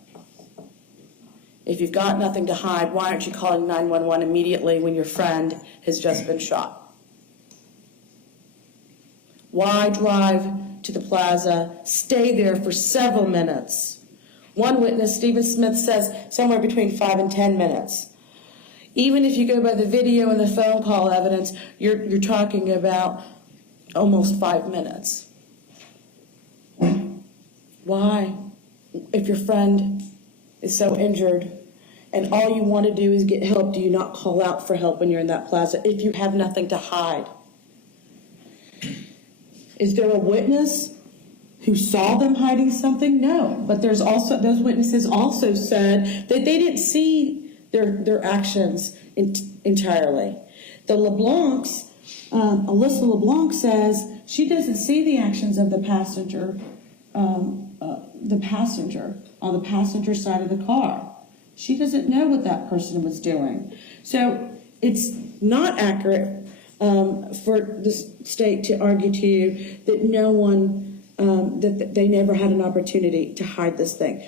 If you've got nothing to hide, why aren't you calling 911 immediately when your friend has just been shot? Why drive to the plaza, stay there for several minutes? One witness, Stephen Smith, says somewhere between 5 and 10 minutes. Even if you go by the video and the phone call evidence, you're talking about almost 5 minutes. Why? If your friend is so injured and all you want to do is get help, do you not call out for help when you're in that plaza if you have nothing to hide? Is there a witness who saw them hiding something? No. But there's also, those witnesses also said that they didn't see their actions entirely. The LeBlancs, Alyssa LeBlanc says she doesn't see the actions of the passenger on the passenger side of the car. She doesn't know what that person was doing. So it's not accurate for the state to argue to you that no one, that they never had an opportunity to hide this thing.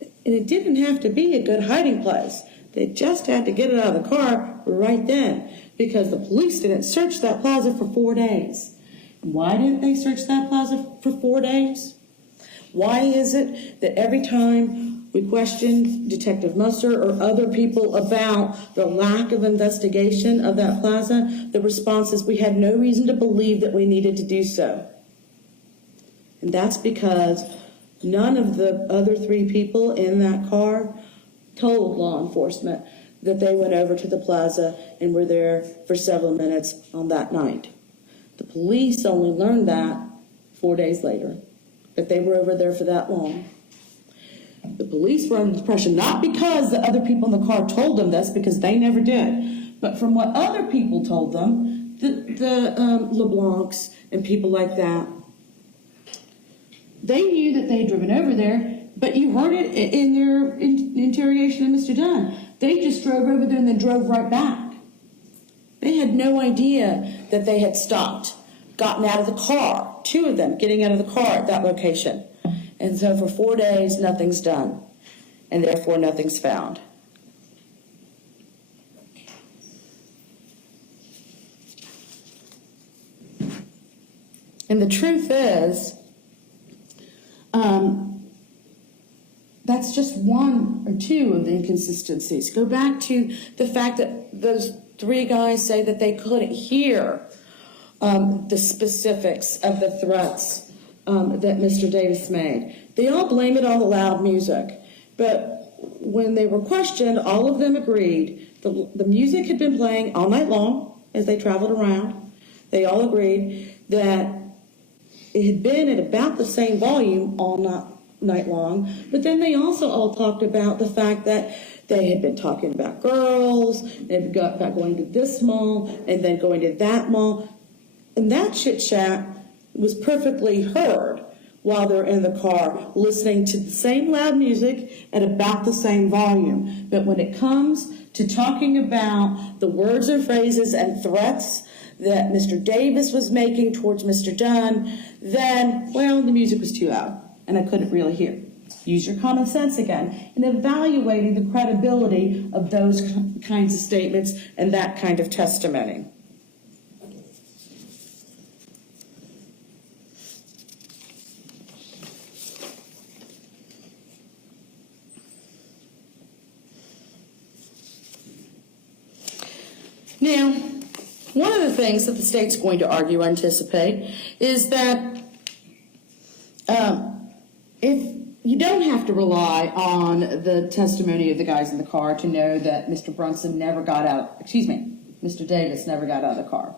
And it didn't have to be a good hiding place. They just had to get it out of the car right then, because the police didn't search that plaza for 4 days. Why didn't they search that plaza for 4 days? Why is it that every time we question Detective Musser or other people about the lack of investigation of that plaza, the response is we had no reason to believe that we needed to do so? And that's because none of the other 3 people in that car told law enforcement that they went over to the plaza and were there for several minutes on that night. The police only learned that 4 days later, that they were over there for that long. The police were under the impression, not because the other people in the car told them this, because they never did, but from what other people told them, the LeBlancs and people like that, they knew that they had driven over there, but you heard it in their interrogation of Mr. Dunn. They just drove over there and then drove right back. They had no idea that they had stopped, gotten out of the car, 2 of them getting out of the car at that location. And so for 4 days, nothing's done, and therefore nothing's found. And the truth is, that's just 1 or 2 of the inconsistencies. Go back to the fact that those 3 guys say that they couldn't hear the specifics of the threats that Mr. Davis made. They all blame it on the loud music. But when they were questioned, all of them agreed the music had been playing all night long as they traveled around. They all agreed that it had been at about the same volume all night long. But then they also all talked about the fact that they had been talking about girls, and about going to this mall, and then going to that mall. And that chit-chat was perfectly heard while they're in the car, listening to the same loud music at about the same volume. But when it comes to talking about the words and phrases and threats that Mr. Davis was making towards Mr. Dunn, then, well, the music was too loud, and I couldn't really hear. Use your common sense again in evaluating the credibility of those kinds of statements and that kind of testimony. Now, one of the things that the state's going to argue or anticipate is that if you don't have to rely on the testimony of the guys in the car to know that Mr. Davis never got out of the car,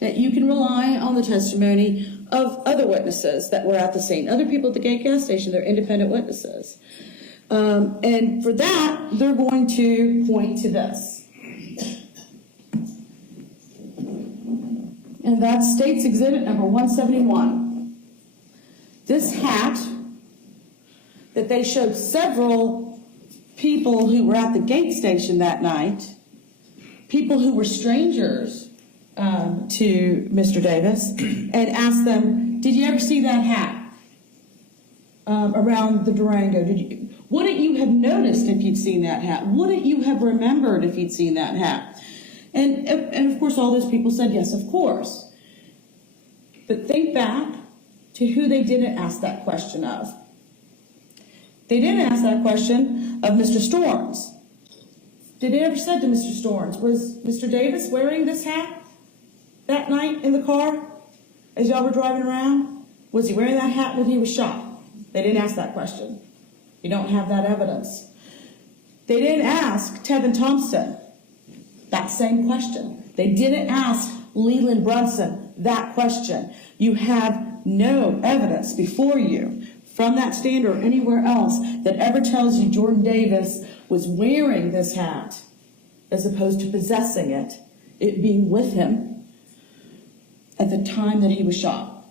that you can rely on the testimony of other witnesses that were at the scene, other people at the gate gas station. They're independent witnesses. And for that, they're going to point to this. And that's State's Exhibit number 171. This hat that they showed several people who were at the gate station that night, people who were strangers to Mr. Davis, and asked them, did you ever see that hat? around the Durango? Wouldn't you have noticed if you'd seen that hat? Wouldn't you have remembered if you'd seen that hat? And of course, all those people said yes, of course. But think back to who they didn't ask that question of. They didn't ask that question of Mr. Storms. Did they ever say to Mr. Storms, was Mr. Davis wearing this hat that night in the car as y'all were driving around? Was he wearing that hat when he was shot? They didn't ask that question. You don't have that evidence. They didn't ask Tevin Thompson that same question. They didn't ask Leland Brunson that question. You have no evidence before you from that stand or anywhere else that ever tells you Jordan Davis was wearing this hat as opposed to possessing it being with him at the time that he was shot.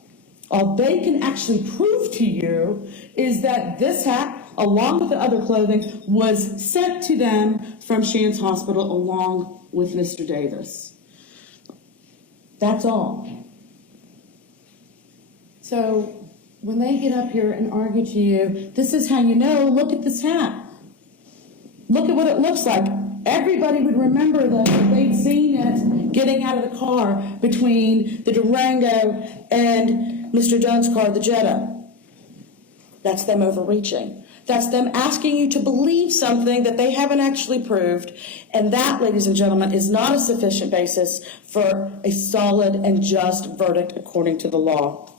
All they can actually prove to you is that this hat, along with the other clothing, was sent to them from Shands Hospital along with Mr. Davis. That's all. So when they get up here and argue to you, this is how you know, look at this hat. Look at what it looks like. Everybody would remember that they'd seen it getting out of the car between the Durango and Mr. Dunn's car, the Jetta. That's them overreaching. That's them asking you to believe something that they haven't actually proved. And that, ladies and gentlemen, is not a sufficient basis for a solid and just verdict according to the law.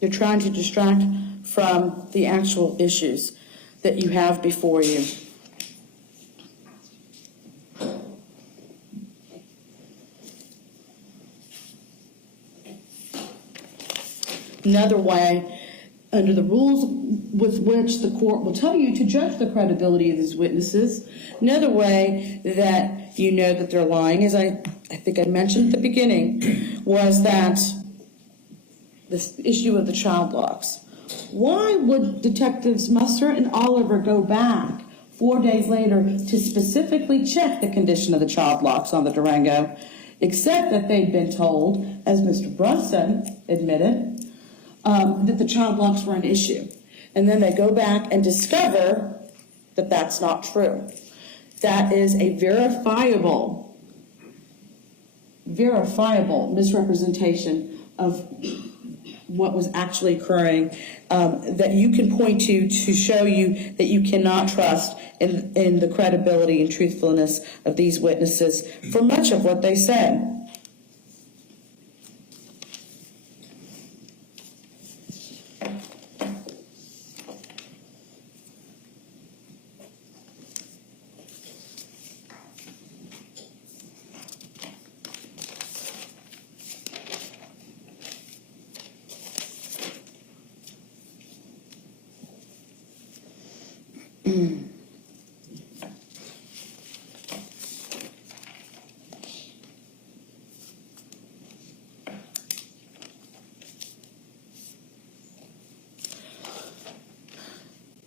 You're trying to distract from the actual issues that you have before you. Another way, under the rules with which the court will tell you to judge the credibility of these witnesses, another way that you know that they're lying, as I think I mentioned at the beginning, was that this issue of the child locks. Why would Detectives Musser and Oliver go back 4 days later to specifically check the condition of the child locks on the Durango, except that they'd been told, as Mr. Brunson admitted, that the child locks were an issue. And then they go back and discover that that's not true. That is a verifiable misrepresentation of what was actually occurring, that you can point to show you that you cannot trust in the credibility and truthfulness of these witnesses for much of what they said.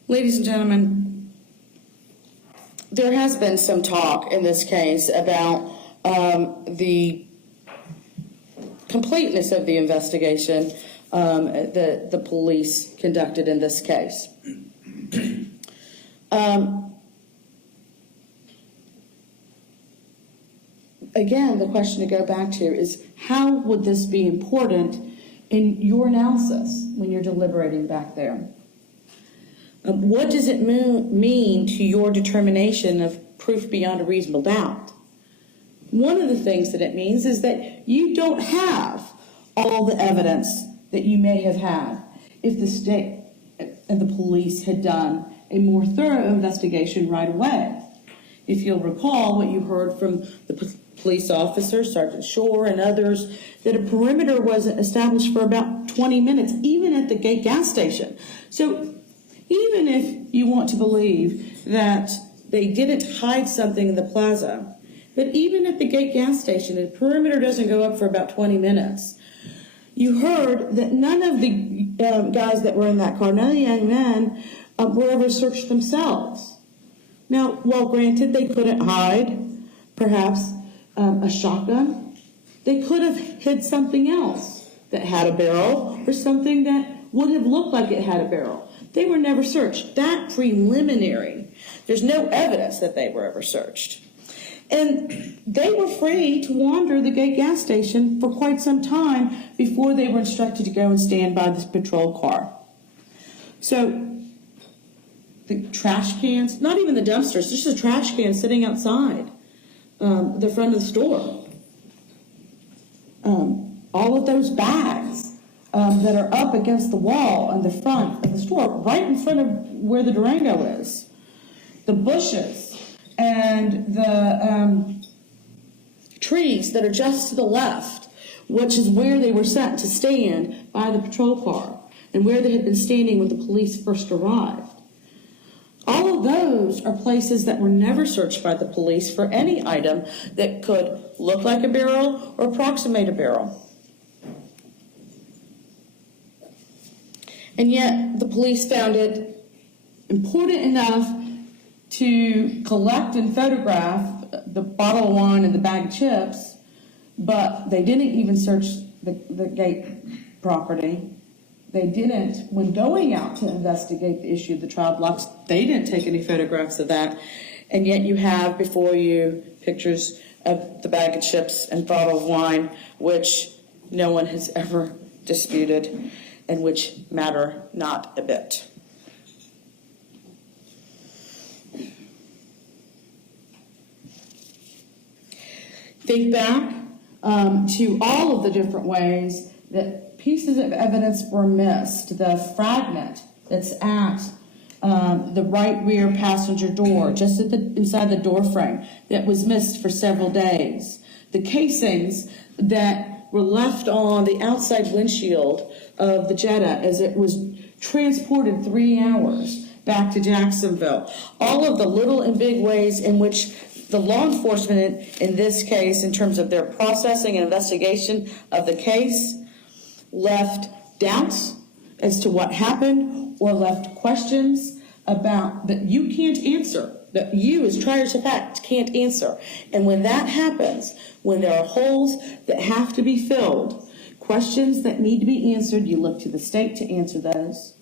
Ladies and gentlemen, there has been some talk in this case about the completeness of the investigation that the police conducted in this case. Again, the question to go back to is, how would this be important in your analysis when you're deliberating back there? What does it mean to your determination of proof beyond a reasonable doubt? One of the things that it means is that you don't have all the evidence that you may have had if the state and the police had done a more thorough investigation right away. If you'll recall what you heard from the police officer, Sergeant Shore, and others, that a perimeter wasn't established for about 20 minutes, even at the gate gas station. So even if you want to believe that they didn't hide something in the plaza, but even at the gate gas station, the perimeter doesn't go up for about 20 minutes. You heard that none of the guys that were in that car, none of the young men, were ever searched themselves. Now, while granted they couldn't hide, perhaps a shotgun, they could have hid something else that had a barrel or something that would have looked like it had a barrel. They were never searched. That preliminary, there's no evidence that they were ever searched. And they were free to wander the gate gas station for quite some time before they were instructed to go and stand by this patrol car. So the trash cans, not even the dumpsters, just a trash can sitting outside the front of the store. All of those bags that are up against the wall in the front of the store, right in front of where the Durango is. The bushes and the trees that are just to the left, which is where they were set to stand by the patrol car and where they had been standing when the police first arrived. All of those are places that were never searched by the police for any item that could look like a barrel or approximate a barrel. And yet the police found it important enough to collect and photograph the bottle of wine and the bag of chips, but they didn't even search the gate property. They didn't, when going out to investigate the issue of the child locks, they didn't take any photographs of that. And yet you have before you pictures of the bag of chips and bottle of wine, which no one has ever disputed and which matter not a bit. Think back to all of the different ways that pieces of evidence were missed. The fragment that's at the right rear passenger door, just at inside the door frame, that was missed for several days. The casings that were left on the outside windshield of the Jetta as it was transported 3 hours back to Jacksonville. All of the little and big ways in which the law enforcement in this case, in terms of their processing and investigation of the case, left doubts as to what happened or left questions about that you can't answer, that you as triers of fact can't answer. And when that happens, when there are holes that have to be filled, questions that need to be answered, you look to the state to answer those.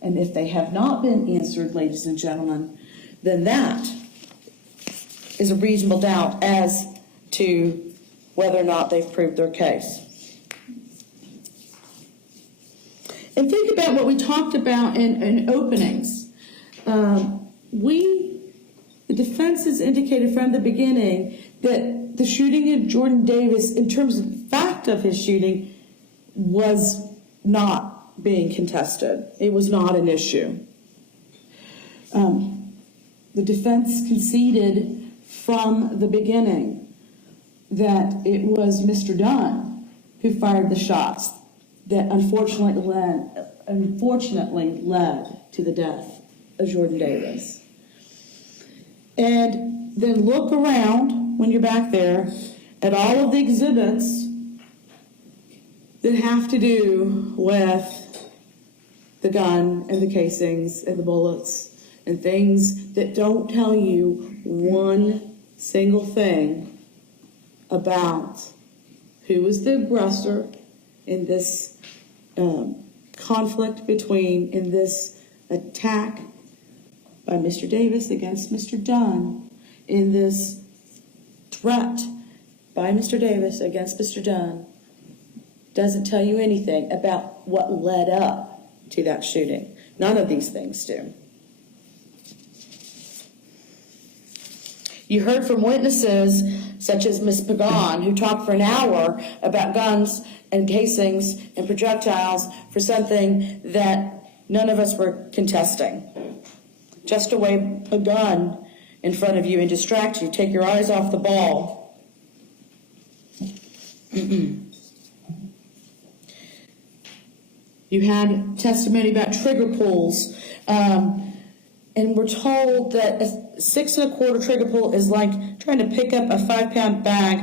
And if they have not been answered, ladies and gentlemen, then that is a reasonable doubt as to whether or not they've proved their case. And think about what we talked about in openings. The defense has indicated from the beginning that the shooting of Jordan Davis, in terms of the fact of his shooting, was not being contested. It was not an issue. The defense conceded from the beginning that it was Mr. Dunn who fired the shots that unfortunately led to the death of Jordan Davis. And then look around when you're back there at all of the exhibits that have to do with the gun and the casings and the bullets and things that don't tell you one single thing about who was the aggressor in this conflict in this attack by Mr. Davis against Mr. Dunn, in this threat by Mr. Davis against Mr. Dunn, doesn't tell you anything about what led up to that shooting. None of these things do. You heard from witnesses such as Ms. Pagan, who talked for an hour about guns and casings and projectiles for something that none of us were contesting. Just to wave a gun in front of you and distract you, take your eyes off the ball. You had testimony about trigger pulls. And we're told that a 6 1/4 trigger pull is like trying to pick up a 5-pound bag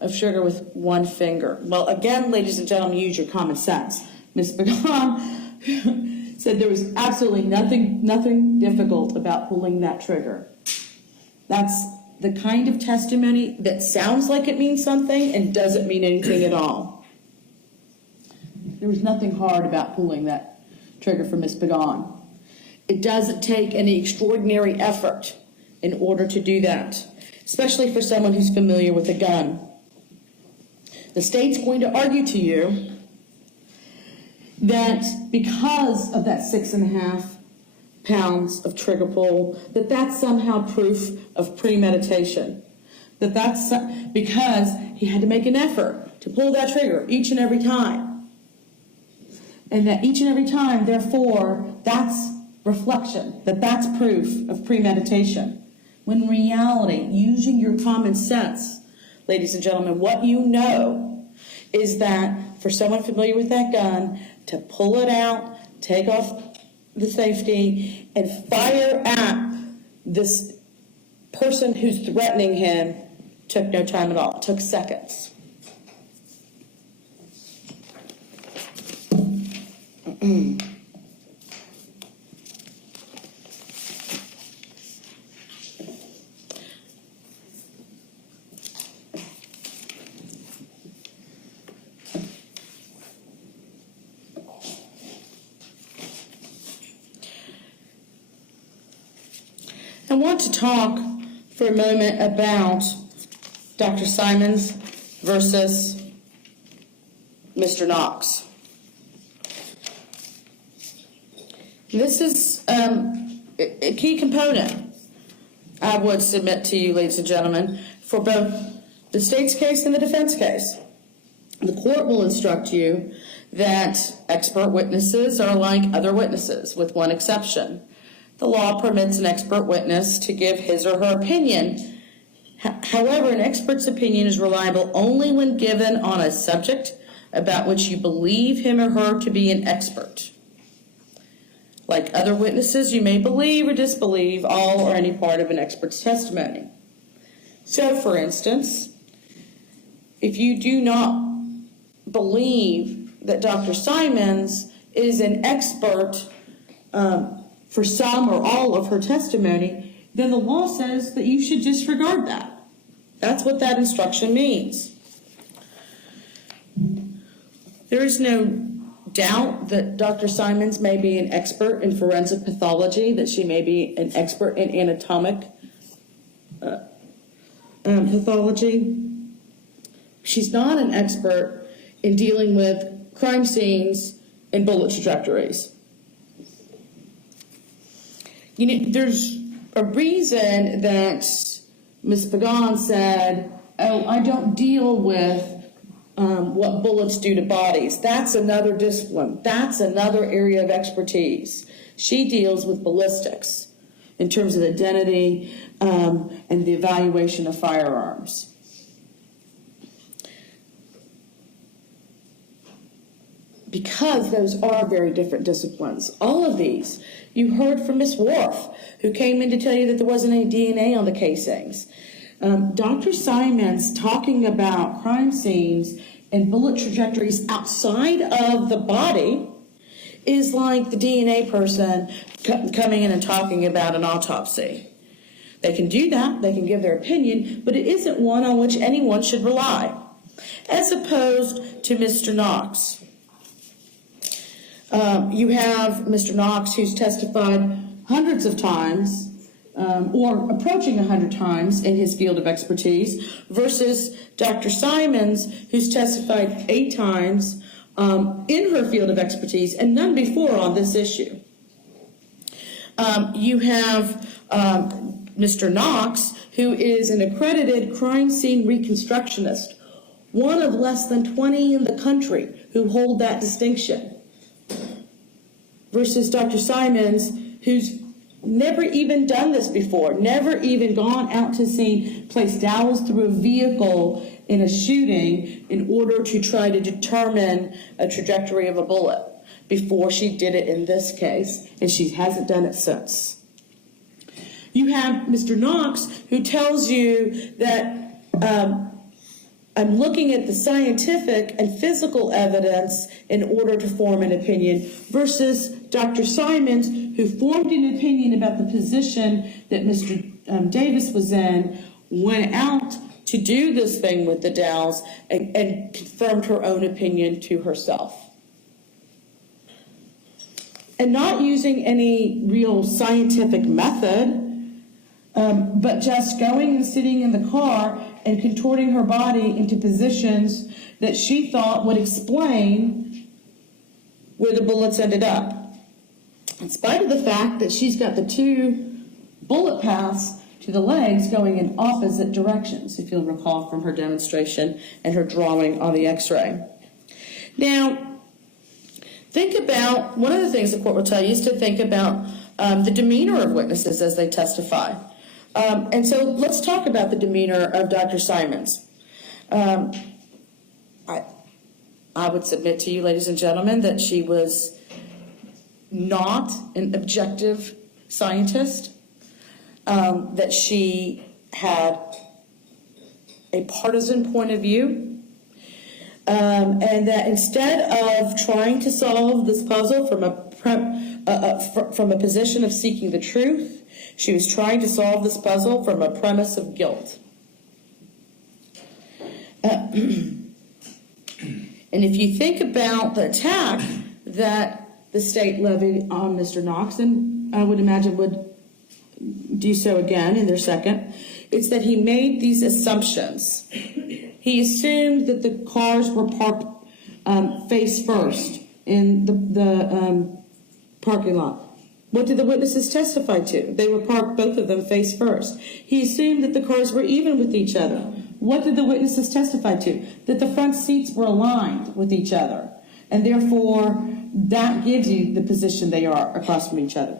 of sugar with one finger. Well, again, ladies and gentlemen, use your common sense. Ms. Pagan said there was absolutely nothing difficult about pulling that trigger. That's the kind of testimony that sounds like it means something and doesn't mean anything at all. There was nothing hard about pulling that trigger for Ms. Pagan. It doesn't take any extraordinary effort in order to do that, especially for someone who's familiar with a gun. The state's going to argue to you that because of that 6.5 pounds of trigger pull, that's somehow proof of premeditation. That's because he had to make an effort to pull that trigger each and every time. And that each and every time, therefore, that's reflection, that's proof of premeditation. When in reality, using your common sense, ladies and gentlemen, what you know is that for someone familiar with that gun, to pull it out, take off the safety, and fire at this person who's threatening him took no time at all. It took seconds. I want to talk for a moment about Dr. Simons versus Mr. Knox. This is a key component, I would submit to you, ladies and gentlemen, for both the state's case and the defense case. The court will instruct you that expert witnesses are like other witnesses, with one exception. The law permits an expert witness to give his or her opinion. However, an expert's opinion is reliable only when given on a subject about which you believe him or her to be an expert. Like other witnesses, you may believe or disbelieve all or any part of an expert's testimony. So, for instance, if you do not believe that Dr. Simons is an expert for some or all of her testimony, then the law says that you should disregard that. That's what that instruction means. There is no doubt that Dr. Simons may be an expert in forensic pathology, that she may be an expert in anatomic pathology. She's not an expert in dealing with crime scenes and bullet trajectories. You know, there's a reason that Ms. Pagan said, oh, I don't deal with what bullets do to bodies. That's another discipline. That's another area of expertise. She deals with ballistics in terms of identity and the evaluation of firearms. Because those are very different disciplines. All of these. You heard from Ms. Worf, who came in to tell you that there wasn't any DNA on the casings. Dr. Simons talking about crime scenes and bullet trajectories outside of the body is like the DNA person coming in and talking about an autopsy. They can do that, they can give their opinion, but it isn't one on which anyone should rely, as opposed to Mr. Knox. You have Mr. Knox, who's testified hundreds of times, or approaching 100 times in his field of expertise, versus Dr. Simons, who's testified 8 times in her field of expertise, and none before on this issue. You have Mr. Knox, who is an accredited crime scene reconstructionist, one of less than 20 in the country who hold that distinction, versus Dr. Simons, who's never even done this before, never even gone out to scene, placed dowels through a vehicle in a shooting in order to try to determine a trajectory of a bullet before she did it in this case, and she hasn't done it since. You have Mr. Knox, who tells you that I'm looking at the scientific and physical evidence in order to form an opinion, versus Dr. Simons, who formed an opinion about the position that Mr. Davis was in, went out to do this thing with the dowels and confirmed her own opinion to herself. And not using any real scientific method, but just going and sitting in the car and contorting her body into positions that she thought would explain where the bullets ended up. In spite of the fact that she's got the 2 bullet paths to the legs going in opposite directions, if you'll recall from her demonstration and her drawing on the x-ray. Now, think about, one of the things the court will tell you is to think about the demeanor of witnesses as they testify. And so let's talk about the demeanor of Dr. Simons. I would submit to you, ladies and gentlemen, that she was not an objective scientist, that she had a partisan point of view, and that instead of trying to solve this puzzle from a position of seeking the truth, she was trying to solve this puzzle from a premise of guilt. And if you think about the attack that the state levied on Mr. Knox, and I would imagine would do so again in their second, it's that he made these assumptions. He assumed that the cars were parked face first in the parking lot. What did the witnesses testify to? They were parked, both of them, face first. He assumed that the cars were even with each other. What did the witnesses testify to? That the front seats were aligned with each other. And therefore, that gives you the position they are across from each other.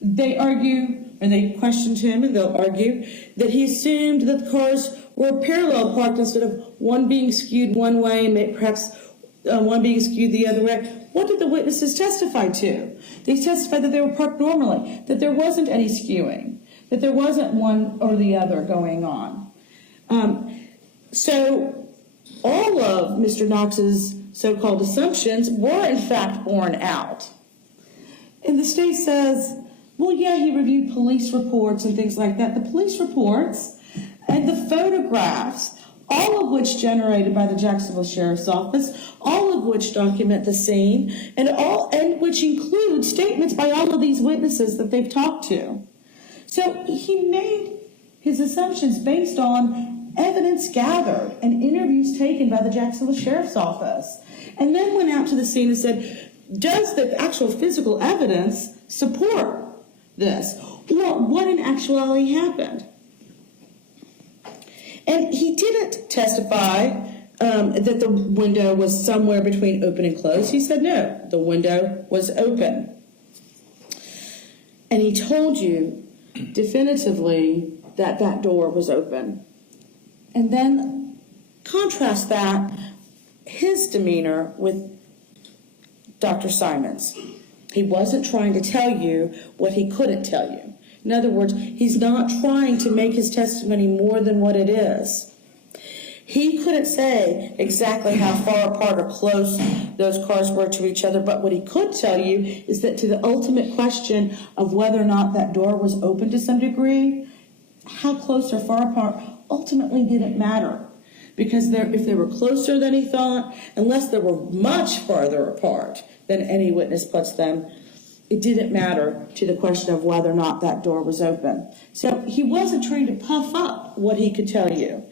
They argue, and they questioned him, and they'll argue, that he assumed that the cars were parallel parked instead of one being skewed one way and perhaps one being skewed the other way. What did the witnesses testify to? They testified that they were parked normally, that there wasn't any skewing, that there wasn't one or the other going on. So all of Mr. Knox's so-called assumptions were in fact borne out. And the state says, well, yeah, he reviewed police reports and things like that. The police reports and the photographs, all of which generated by the Jacksonville Sheriff's Office, all of which document the scene, and which include statements by all of these witnesses that they've talked to. So he made his assumptions based on evidence gathered and interviews taken by the Jacksonville Sheriff's Office, and then went out to the scene and said, does the actual physical evidence support this? Or what in actuality happened? And he didn't testify that the window was somewhere between open and closed. He said, no, the window was open. And he told you definitively that that door was open. And then contrast that, his demeanor, with Dr. Simons. He wasn't trying to tell you what he couldn't tell you. In other words, he's not trying to make his testimony more than what it is. He couldn't say exactly how far apart or close those cars were to each other, but what he could tell you is that to the ultimate question of whether or not that door was open to some degree, how close or far apart ultimately didn't matter. Because if they were closer than he thought, unless they were much farther apart than any witness puts them, it didn't matter to the question of whether or not that door was open. So he wasn't trying to puff up what he could tell you.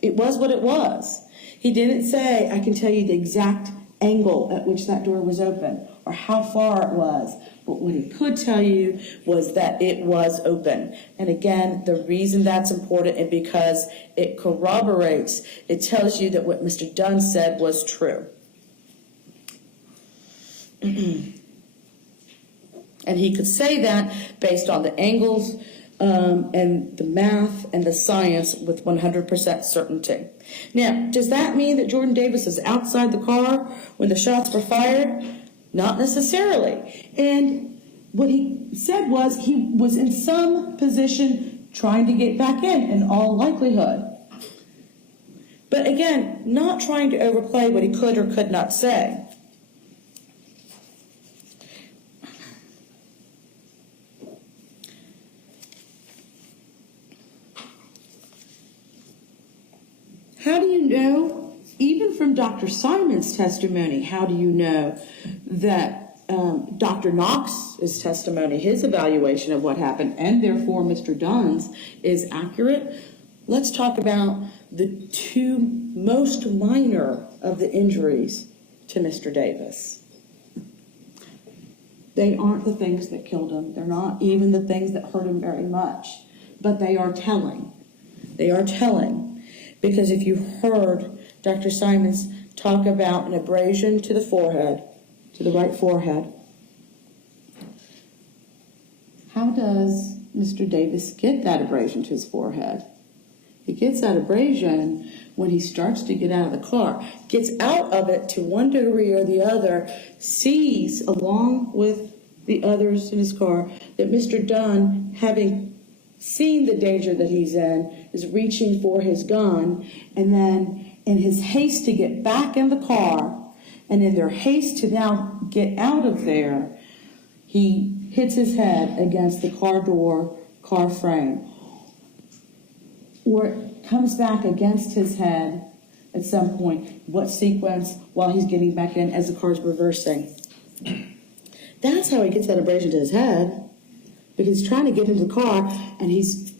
It was what it was. He didn't say, I can tell you the exact angle at which that door was open or how far it was. But what he could tell you was that it was open. And again, the reason that's important is because it corroborates, it tells you that what Mr. Dunn said was true. And he could say that based on the angles and the math and the science with 100% certainty. Now, does that mean that Jordan Davis was outside the car when the shots were fired? Not necessarily. And what he said was he was in some position trying to get back in all likelihood. But again, not trying to overplay what he could or could not say. How do you know, even from Dr. Simon's testimony, how do you know that Dr. Knox's testimony, his evaluation of what happened, and therefore Mr. Dunn's, is accurate? Let's talk about the two most minor of the injuries to Mr. Davis. They aren't the things that killed him. They're not even the things that hurt him very much. But they are telling. They are telling. Because if you heard Dr. Simons talk about an abrasion to the forehead, to the right forehead, how does Mr. Davis get that abrasion to his forehead? He gets that abrasion when he starts to get out of the car, gets out of it to one degree or the other, sees, along with the others in his car, that Mr. Dunn, having seen the danger that he's in, is reaching for his gun, and then in his haste to get back in the car, and in their haste to now get out of there, he hits his head against the car door, car frame, or it comes back against his head at some point. What sequence? While he's getting back in as the car's reversing. That's how he gets that abrasion to his head, because he's trying to get into the car, and he's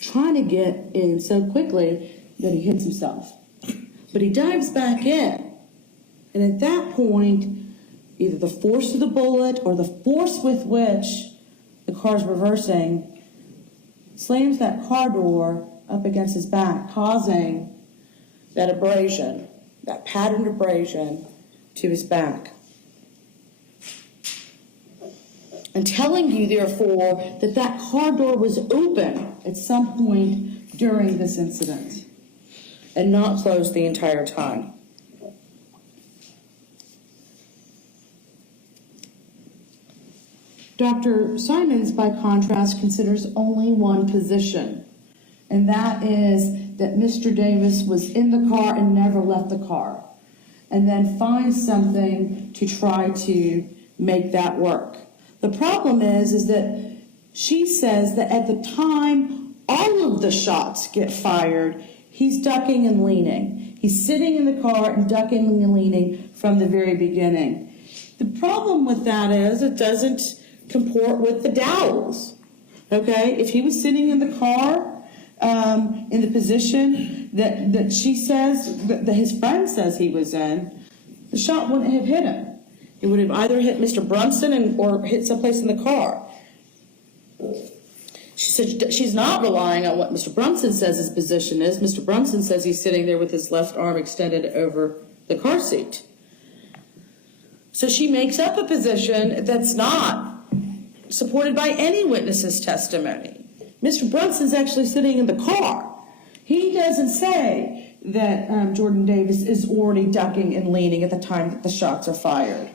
trying to get in so quickly that he hits himself. But he dives back in, and at that point, either the force of the bullet or the force with which the car's reversing slams that car door up against his back, causing that abrasion, that patterned abrasion to his back. And telling you, therefore, that that car door was open at some point during this incident and not closed the entire time. Dr. Simons, by contrast, considers only one position, and that is that Mr. Davis was in the car and never left the car, and then finds something to try to make that work. The problem is that she says that at the time all of the shots get fired, he's ducking and leaning. He's sitting in the car and ducking and leaning from the very beginning. The problem with that is it doesn't comport with the dowels. Okay? If he was sitting in the car in the position that she says, that his friend says he was in, the shot wouldn't have hit him. It would have either hit Mr. Brunson or hit someplace in the car. She said she's not relying on what Mr. Brunson says his position is. Mr. Brunson says he's sitting there with his left arm extended over the car seat. So she makes up a position that's not supported by any witness's testimony. Mr. Brunson's actually sitting in the car. He doesn't say that Jordan Davis is already ducking and leaning at the time that the shots are fired.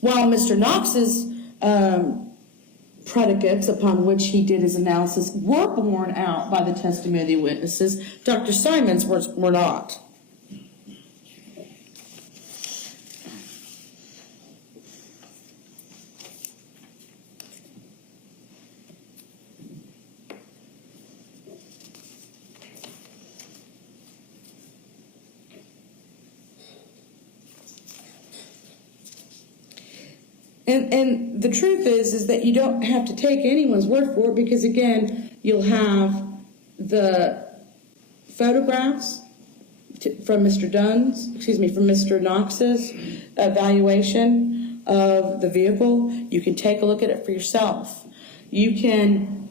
While Mr. Knox's predicates upon which he did his analysis were borne out by the testimony of the witnesses, Dr. Simons were not. And the truth is that you don't have to take anyone's word for it, because again, you'll have the photographs from Mr. Knox's evaluation of the vehicle. You can take a look at it for yourself. You can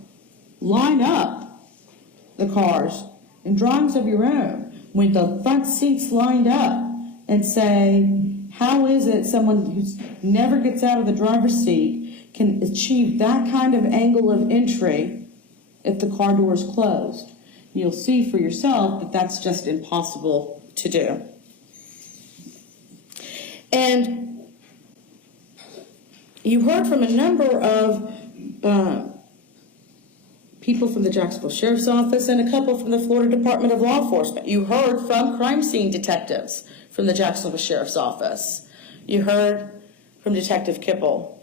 line up the cars in drawings of your own with the front seats lined up and say, how is it someone who never gets out of the driver's seat can achieve that kind of angle of entry if the car door is closed? You'll see for yourself that that's just impossible to do. And you heard from a number of people from the Jacksonville Sheriff's Office and a couple from the Florida Department of Law Enforcement. You heard from crime scene detectives from the Jacksonville Sheriff's Office. You heard from Detective Kipple.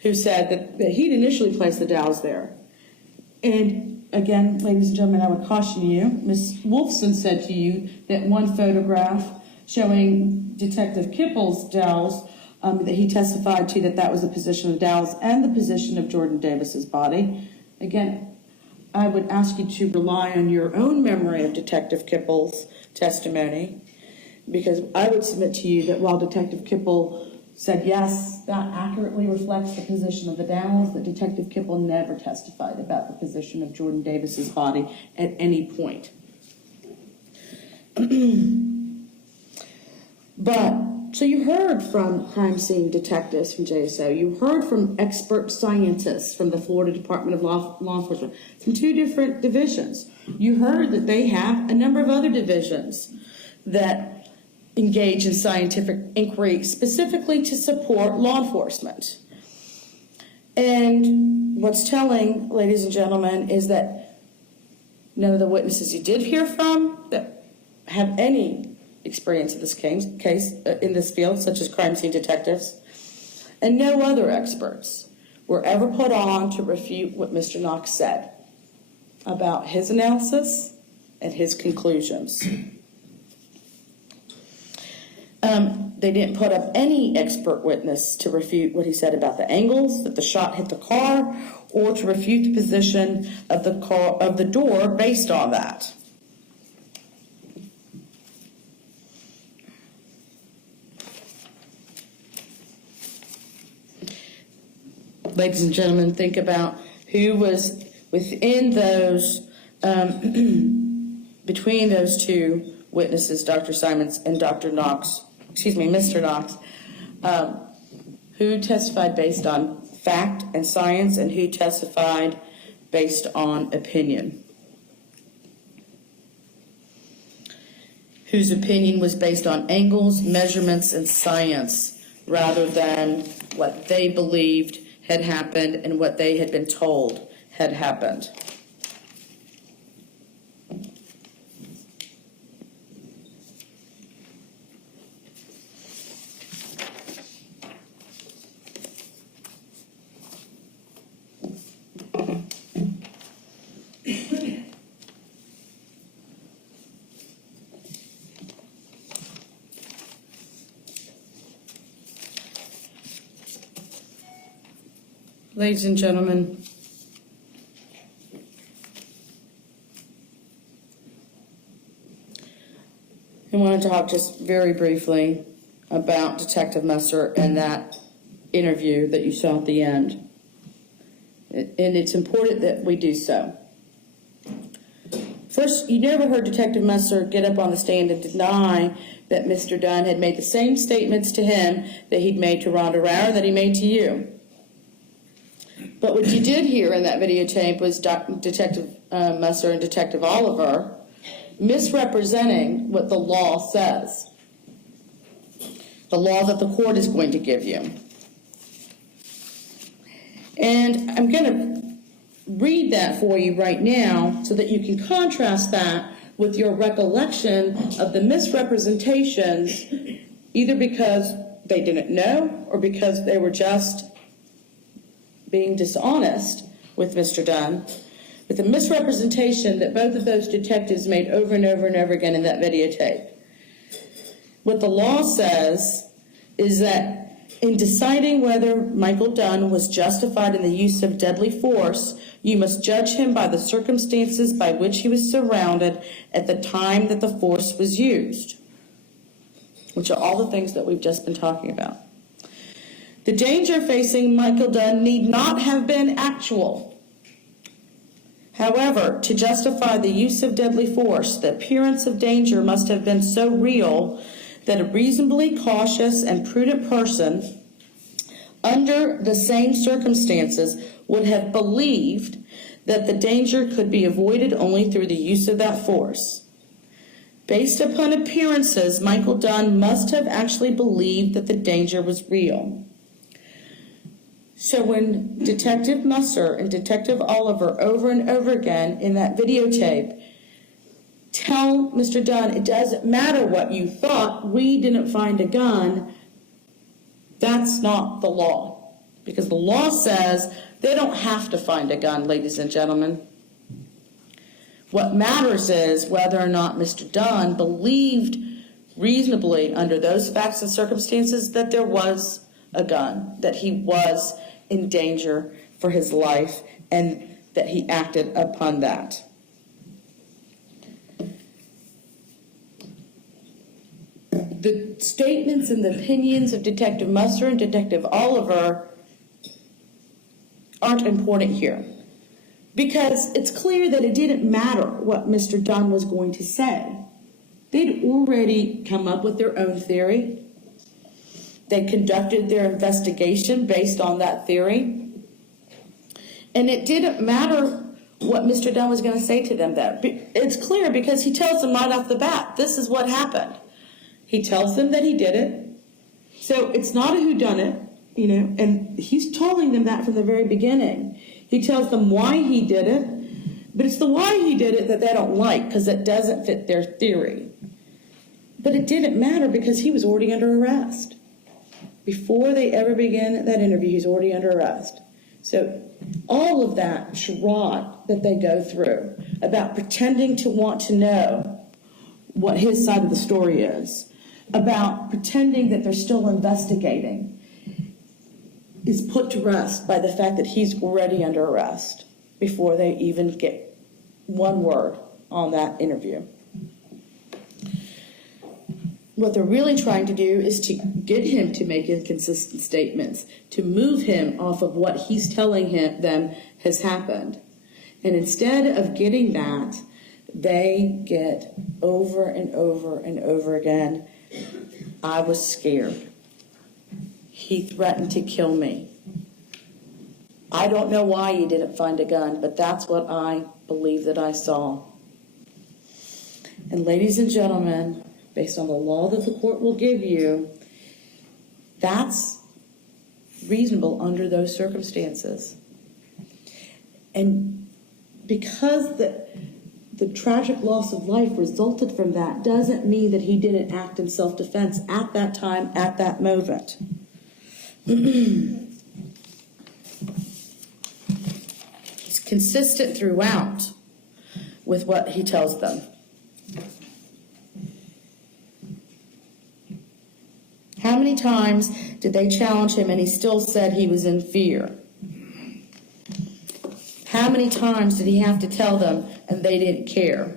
who said that he'd initially placed the dowels there. And again, ladies and gentlemen, I would caution you, Ms. Wolfson said to you that one photograph showing Detective Kipple's dowels, that he testified to that was the position of dowels and the position of Jordan Davis's body. Again, I would ask you to rely on your own memory of Detective Kipple's testimony, because I would submit to you that while Detective Kipple said yes, that accurately reflects the position of the dowels, that Detective Kipple never testified about the position of Jordan Davis's body at any point. So you heard from crime scene detectives from JSO. You heard from expert scientists from the Florida Department of Law Enforcement from 2 different divisions. You heard that they have a number of other divisions that engage in scientific inquiry specifically to support law enforcement. And what's telling, ladies and gentlemen, is that none of the witnesses you did hear from that have any experience in this case in this field, such as crime scene detectives, and no other experts were ever put on to refute what Mr. Knox said about his analysis and his conclusions. They didn't put up any expert witness to refute what he said about the angles that the shot hit the car, or to refute the position of the door based on that. Ladies and gentlemen, think about who was within those, between those 2 witnesses, Dr. Simons and Mr. Knox, who testified based on fact and science and who testified based on opinion. Whose opinion was based on angles, measurements, and science rather than what they believed had happened and what they had been told had happened. Ladies and gentlemen, I want to talk just very briefly about Detective Messer and that interview that you saw at the end. And it's important that we do so. First, you never heard Detective Messer get up on the stand and deny that Mr. Dunn had made the same statements to him that he'd made to Ronda Rouer that he made to you. But what you did hear in that videotape was Detective Messer and Detective Oliver misrepresenting what the law says, the law that the court is going to give you. And I'm going to read that for you right now so that you can contrast that with your recollection of the misrepresentations, either because they didn't know or because they were just being dishonest with Mr. Dunn, with the misrepresentation that both of those detectives made over and over and over again in that videotape. What the law says is that in deciding whether Michael Dunn was justified in the use of deadly force, you must judge him by the circumstances by which he was surrounded at the time that the force was used, which are all the things that we've just been talking about. The danger facing Michael Dunn need not have been actual. However, to justify the use of deadly force, the appearance of danger must have been so real that a reasonably cautious and prudent person, under the same circumstances, would have believed that the danger could be avoided only through the use of that force. Based upon appearances, Michael Dunn must have actually believed that the danger was real. So when Detective Messer and Detective Oliver over and over again in that videotape tell Mr. Dunn, it doesn't matter what you thought, we didn't find a gun, that's not the law. Because the law says they don't have to find a gun, ladies and gentlemen. What matters is whether or not Mr. Dunn believed reasonably under those facts and circumstances that there was a gun, that he was in danger for his life, and that he acted upon that. The statements and the opinions of Detective Musser and Detective Oliver aren't important here, because it's clear that it didn't matter what Mr. Dunn was going to say. They'd already come up with their own theory. They conducted their investigation based on that theory. And it didn't matter what Mr. Dunn was going to say to them then. It's clear because he tells them right off the bat, this is what happened. He tells them that he did it. So it's not a whodunit, and he's telling them that from the very beginning. He tells them why he did it, but it's the why he did it that they don't like, because it doesn't fit their theory. But it didn't matter because he was already under arrest. Before they ever began that interview, he's already under arrest. So all of that charade that they go through about pretending to want to know what his side of the story is, about pretending that they're still investigating, is put to rest by the fact that he's already under arrest before they even get one word on that interview. What they're really trying to do is to get him to make inconsistent statements, to move him off of what he's telling them has happened. And instead of getting that, they get over and over and over again, I was scared. He threatened to kill me. I don't know why he didn't find a gun, but that's what I believe that I saw. And ladies and gentlemen, based on the law that the court will give you, that's reasonable under those circumstances. And because the tragic loss of life resulted from that doesn't mean that he didn't act in self-defense at that time, at that moment. He's consistent throughout with what he tells them. How many times did they challenge him and he still said he was in fear? How many times did he have to tell them and they didn't care?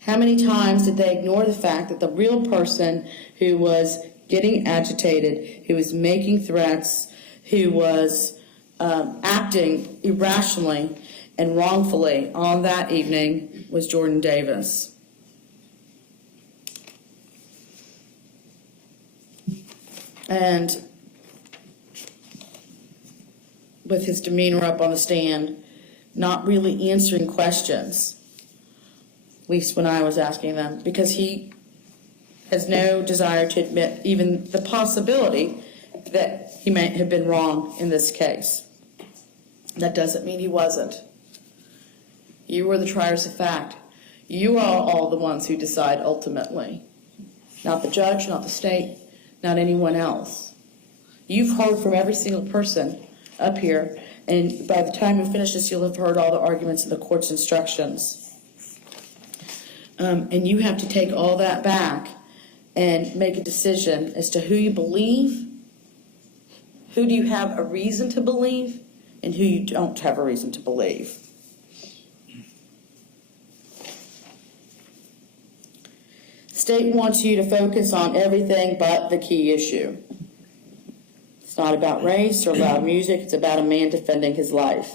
How many times did they ignore the fact that the real person who was getting agitated, who was making threats, who was acting irrationally and wrongfully on that evening was Jordan Davis? And with his demeanor up on the stand, not really answering questions, at least when I was asking them, because he has no desire to admit even the possibility that he may have been wrong in this case. That doesn't mean he wasn't. You are the triers of fact. You are all the ones who decide ultimately. Not the judge, not the state, not anyone else. You've heard from every single person up here, and by the time we finish this, you'll have heard all the arguments in the court's instructions. And you have to take all that back and make a decision as to who you believe, who do you have a reason to believe, and who you don't have a reason to believe. The state wants you to focus on everything but the key issue. It's not about race or loud music. It's about a man defending his life.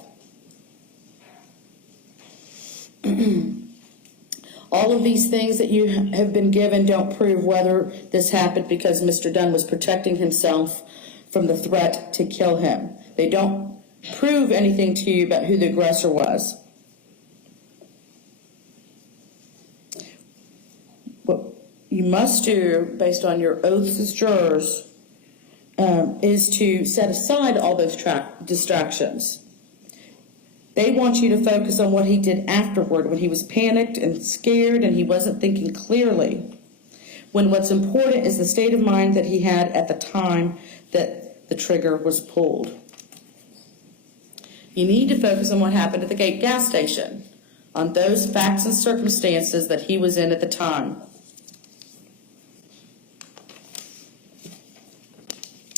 All of these things that you have been given don't prove whether this happened because Mr. Dunn was protecting himself from the threat to kill him. They don't prove anything to you about who the aggressor was. What you must do, based on your oaths as jurors, is to set aside all those distractions. They want you to focus on what he did afterward, when he was panicked and scared and he wasn't thinking clearly. When what's important is the state of mind that he had at the time that the trigger was pulled. You need to focus on what happened at the gate gas station, on those facts and circumstances that he was in at the time.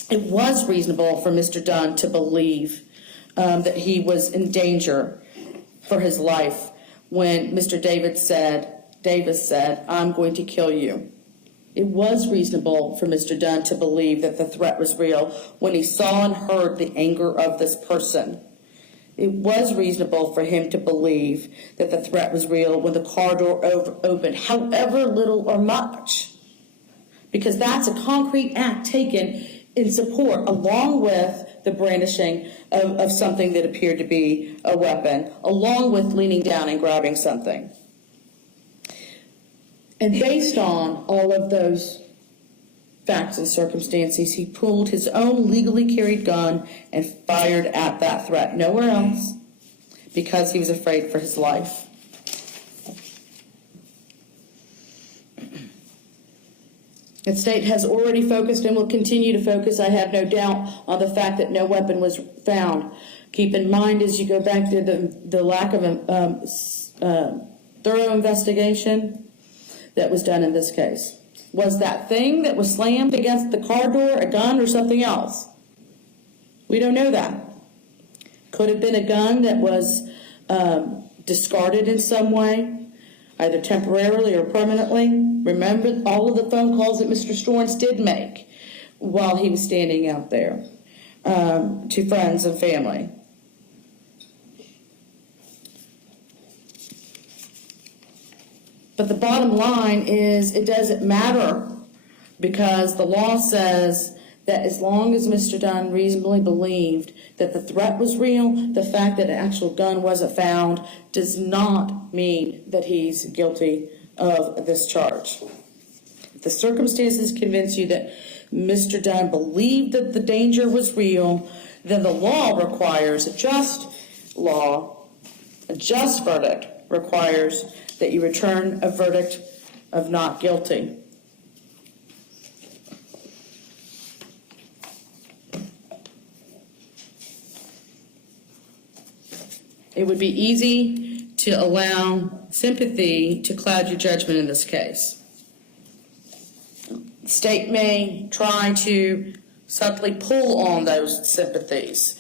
It was reasonable for Mr. Dunn to believe that he was in danger for his life when Mr. Davis said, "I'm going to kill you." It was reasonable for Mr. Dunn to believe that the threat was real when he saw and heard the anger of this person. It was reasonable for him to believe that the threat was real when the car door opened, however little or much, because that's a concrete act taken in support, along with the brandishing of something that appeared to be a weapon, along with leaning down and grabbing something. And based on all of those facts and circumstances, he pulled his own legally carried gun and fired at that threat, nowhere else, because he was afraid for his life. The state has already focused and will continue to focus, I have no doubt, on the fact that no weapon was found. Keep in mind, as you go back to the lack of thorough investigation that was done in this case. Was that thing that was slammed against the car door a gun or something else? We don't know that. Could have been a gun that was discarded in some way, either temporarily or permanently. Remember all of the phone calls that Mr. Storns did make while he was standing out there to friends and family. But the bottom line is it doesn't matter, because the law says that as long as Mr. Dunn reasonably believed that the threat was real, the fact that an actual gun wasn't found does not mean that he's guilty of this charge. If the circumstances convince you that Mr. Dunn believed that the danger was real, then the law requires a just verdict requires that you return a verdict of not guilty. It would be easy to allow sympathy to cloud your judgment in this case. The state may try to subtly pull on those sympathies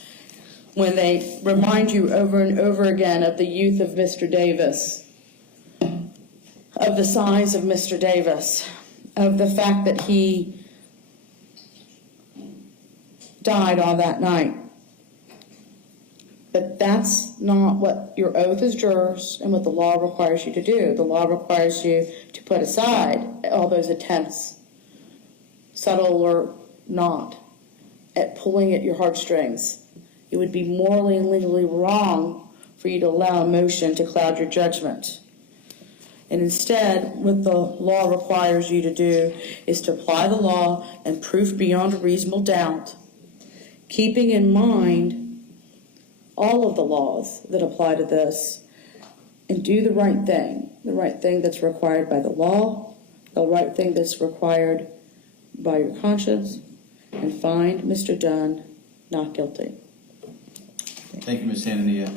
when they remind you over and over again of the youth of Mr. Davis, of the size of Mr. Davis, of the fact that he died on that night. But that's not what your oath as jurors and what the law requires you to do. The law requires you to put aside all those attempts, subtle or not, at pulling at your heartstrings. It would be morally and legally wrong for you to allow emotion to cloud your judgment. And instead, what the law requires you to do is to apply the law and proof beyond a reasonable doubt, keeping in mind all of the laws that apply to this, and do the right thing that's required by the law, the right thing that's required by your conscience, and find Mr. Dunn not guilty. Thank you, Ms. Hanania.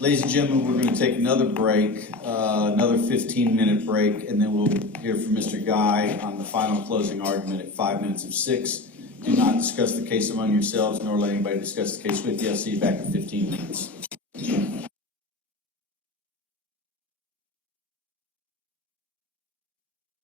Ladies and gentlemen, we're going to take another break, another 15-minute break, and then we'll hear from Mr. Guy on the final closing argument at 5 minutes of 6. Do not discuss the case among yourselves, nor let anybody discuss the case with you. I'll see you back in 15 minutes.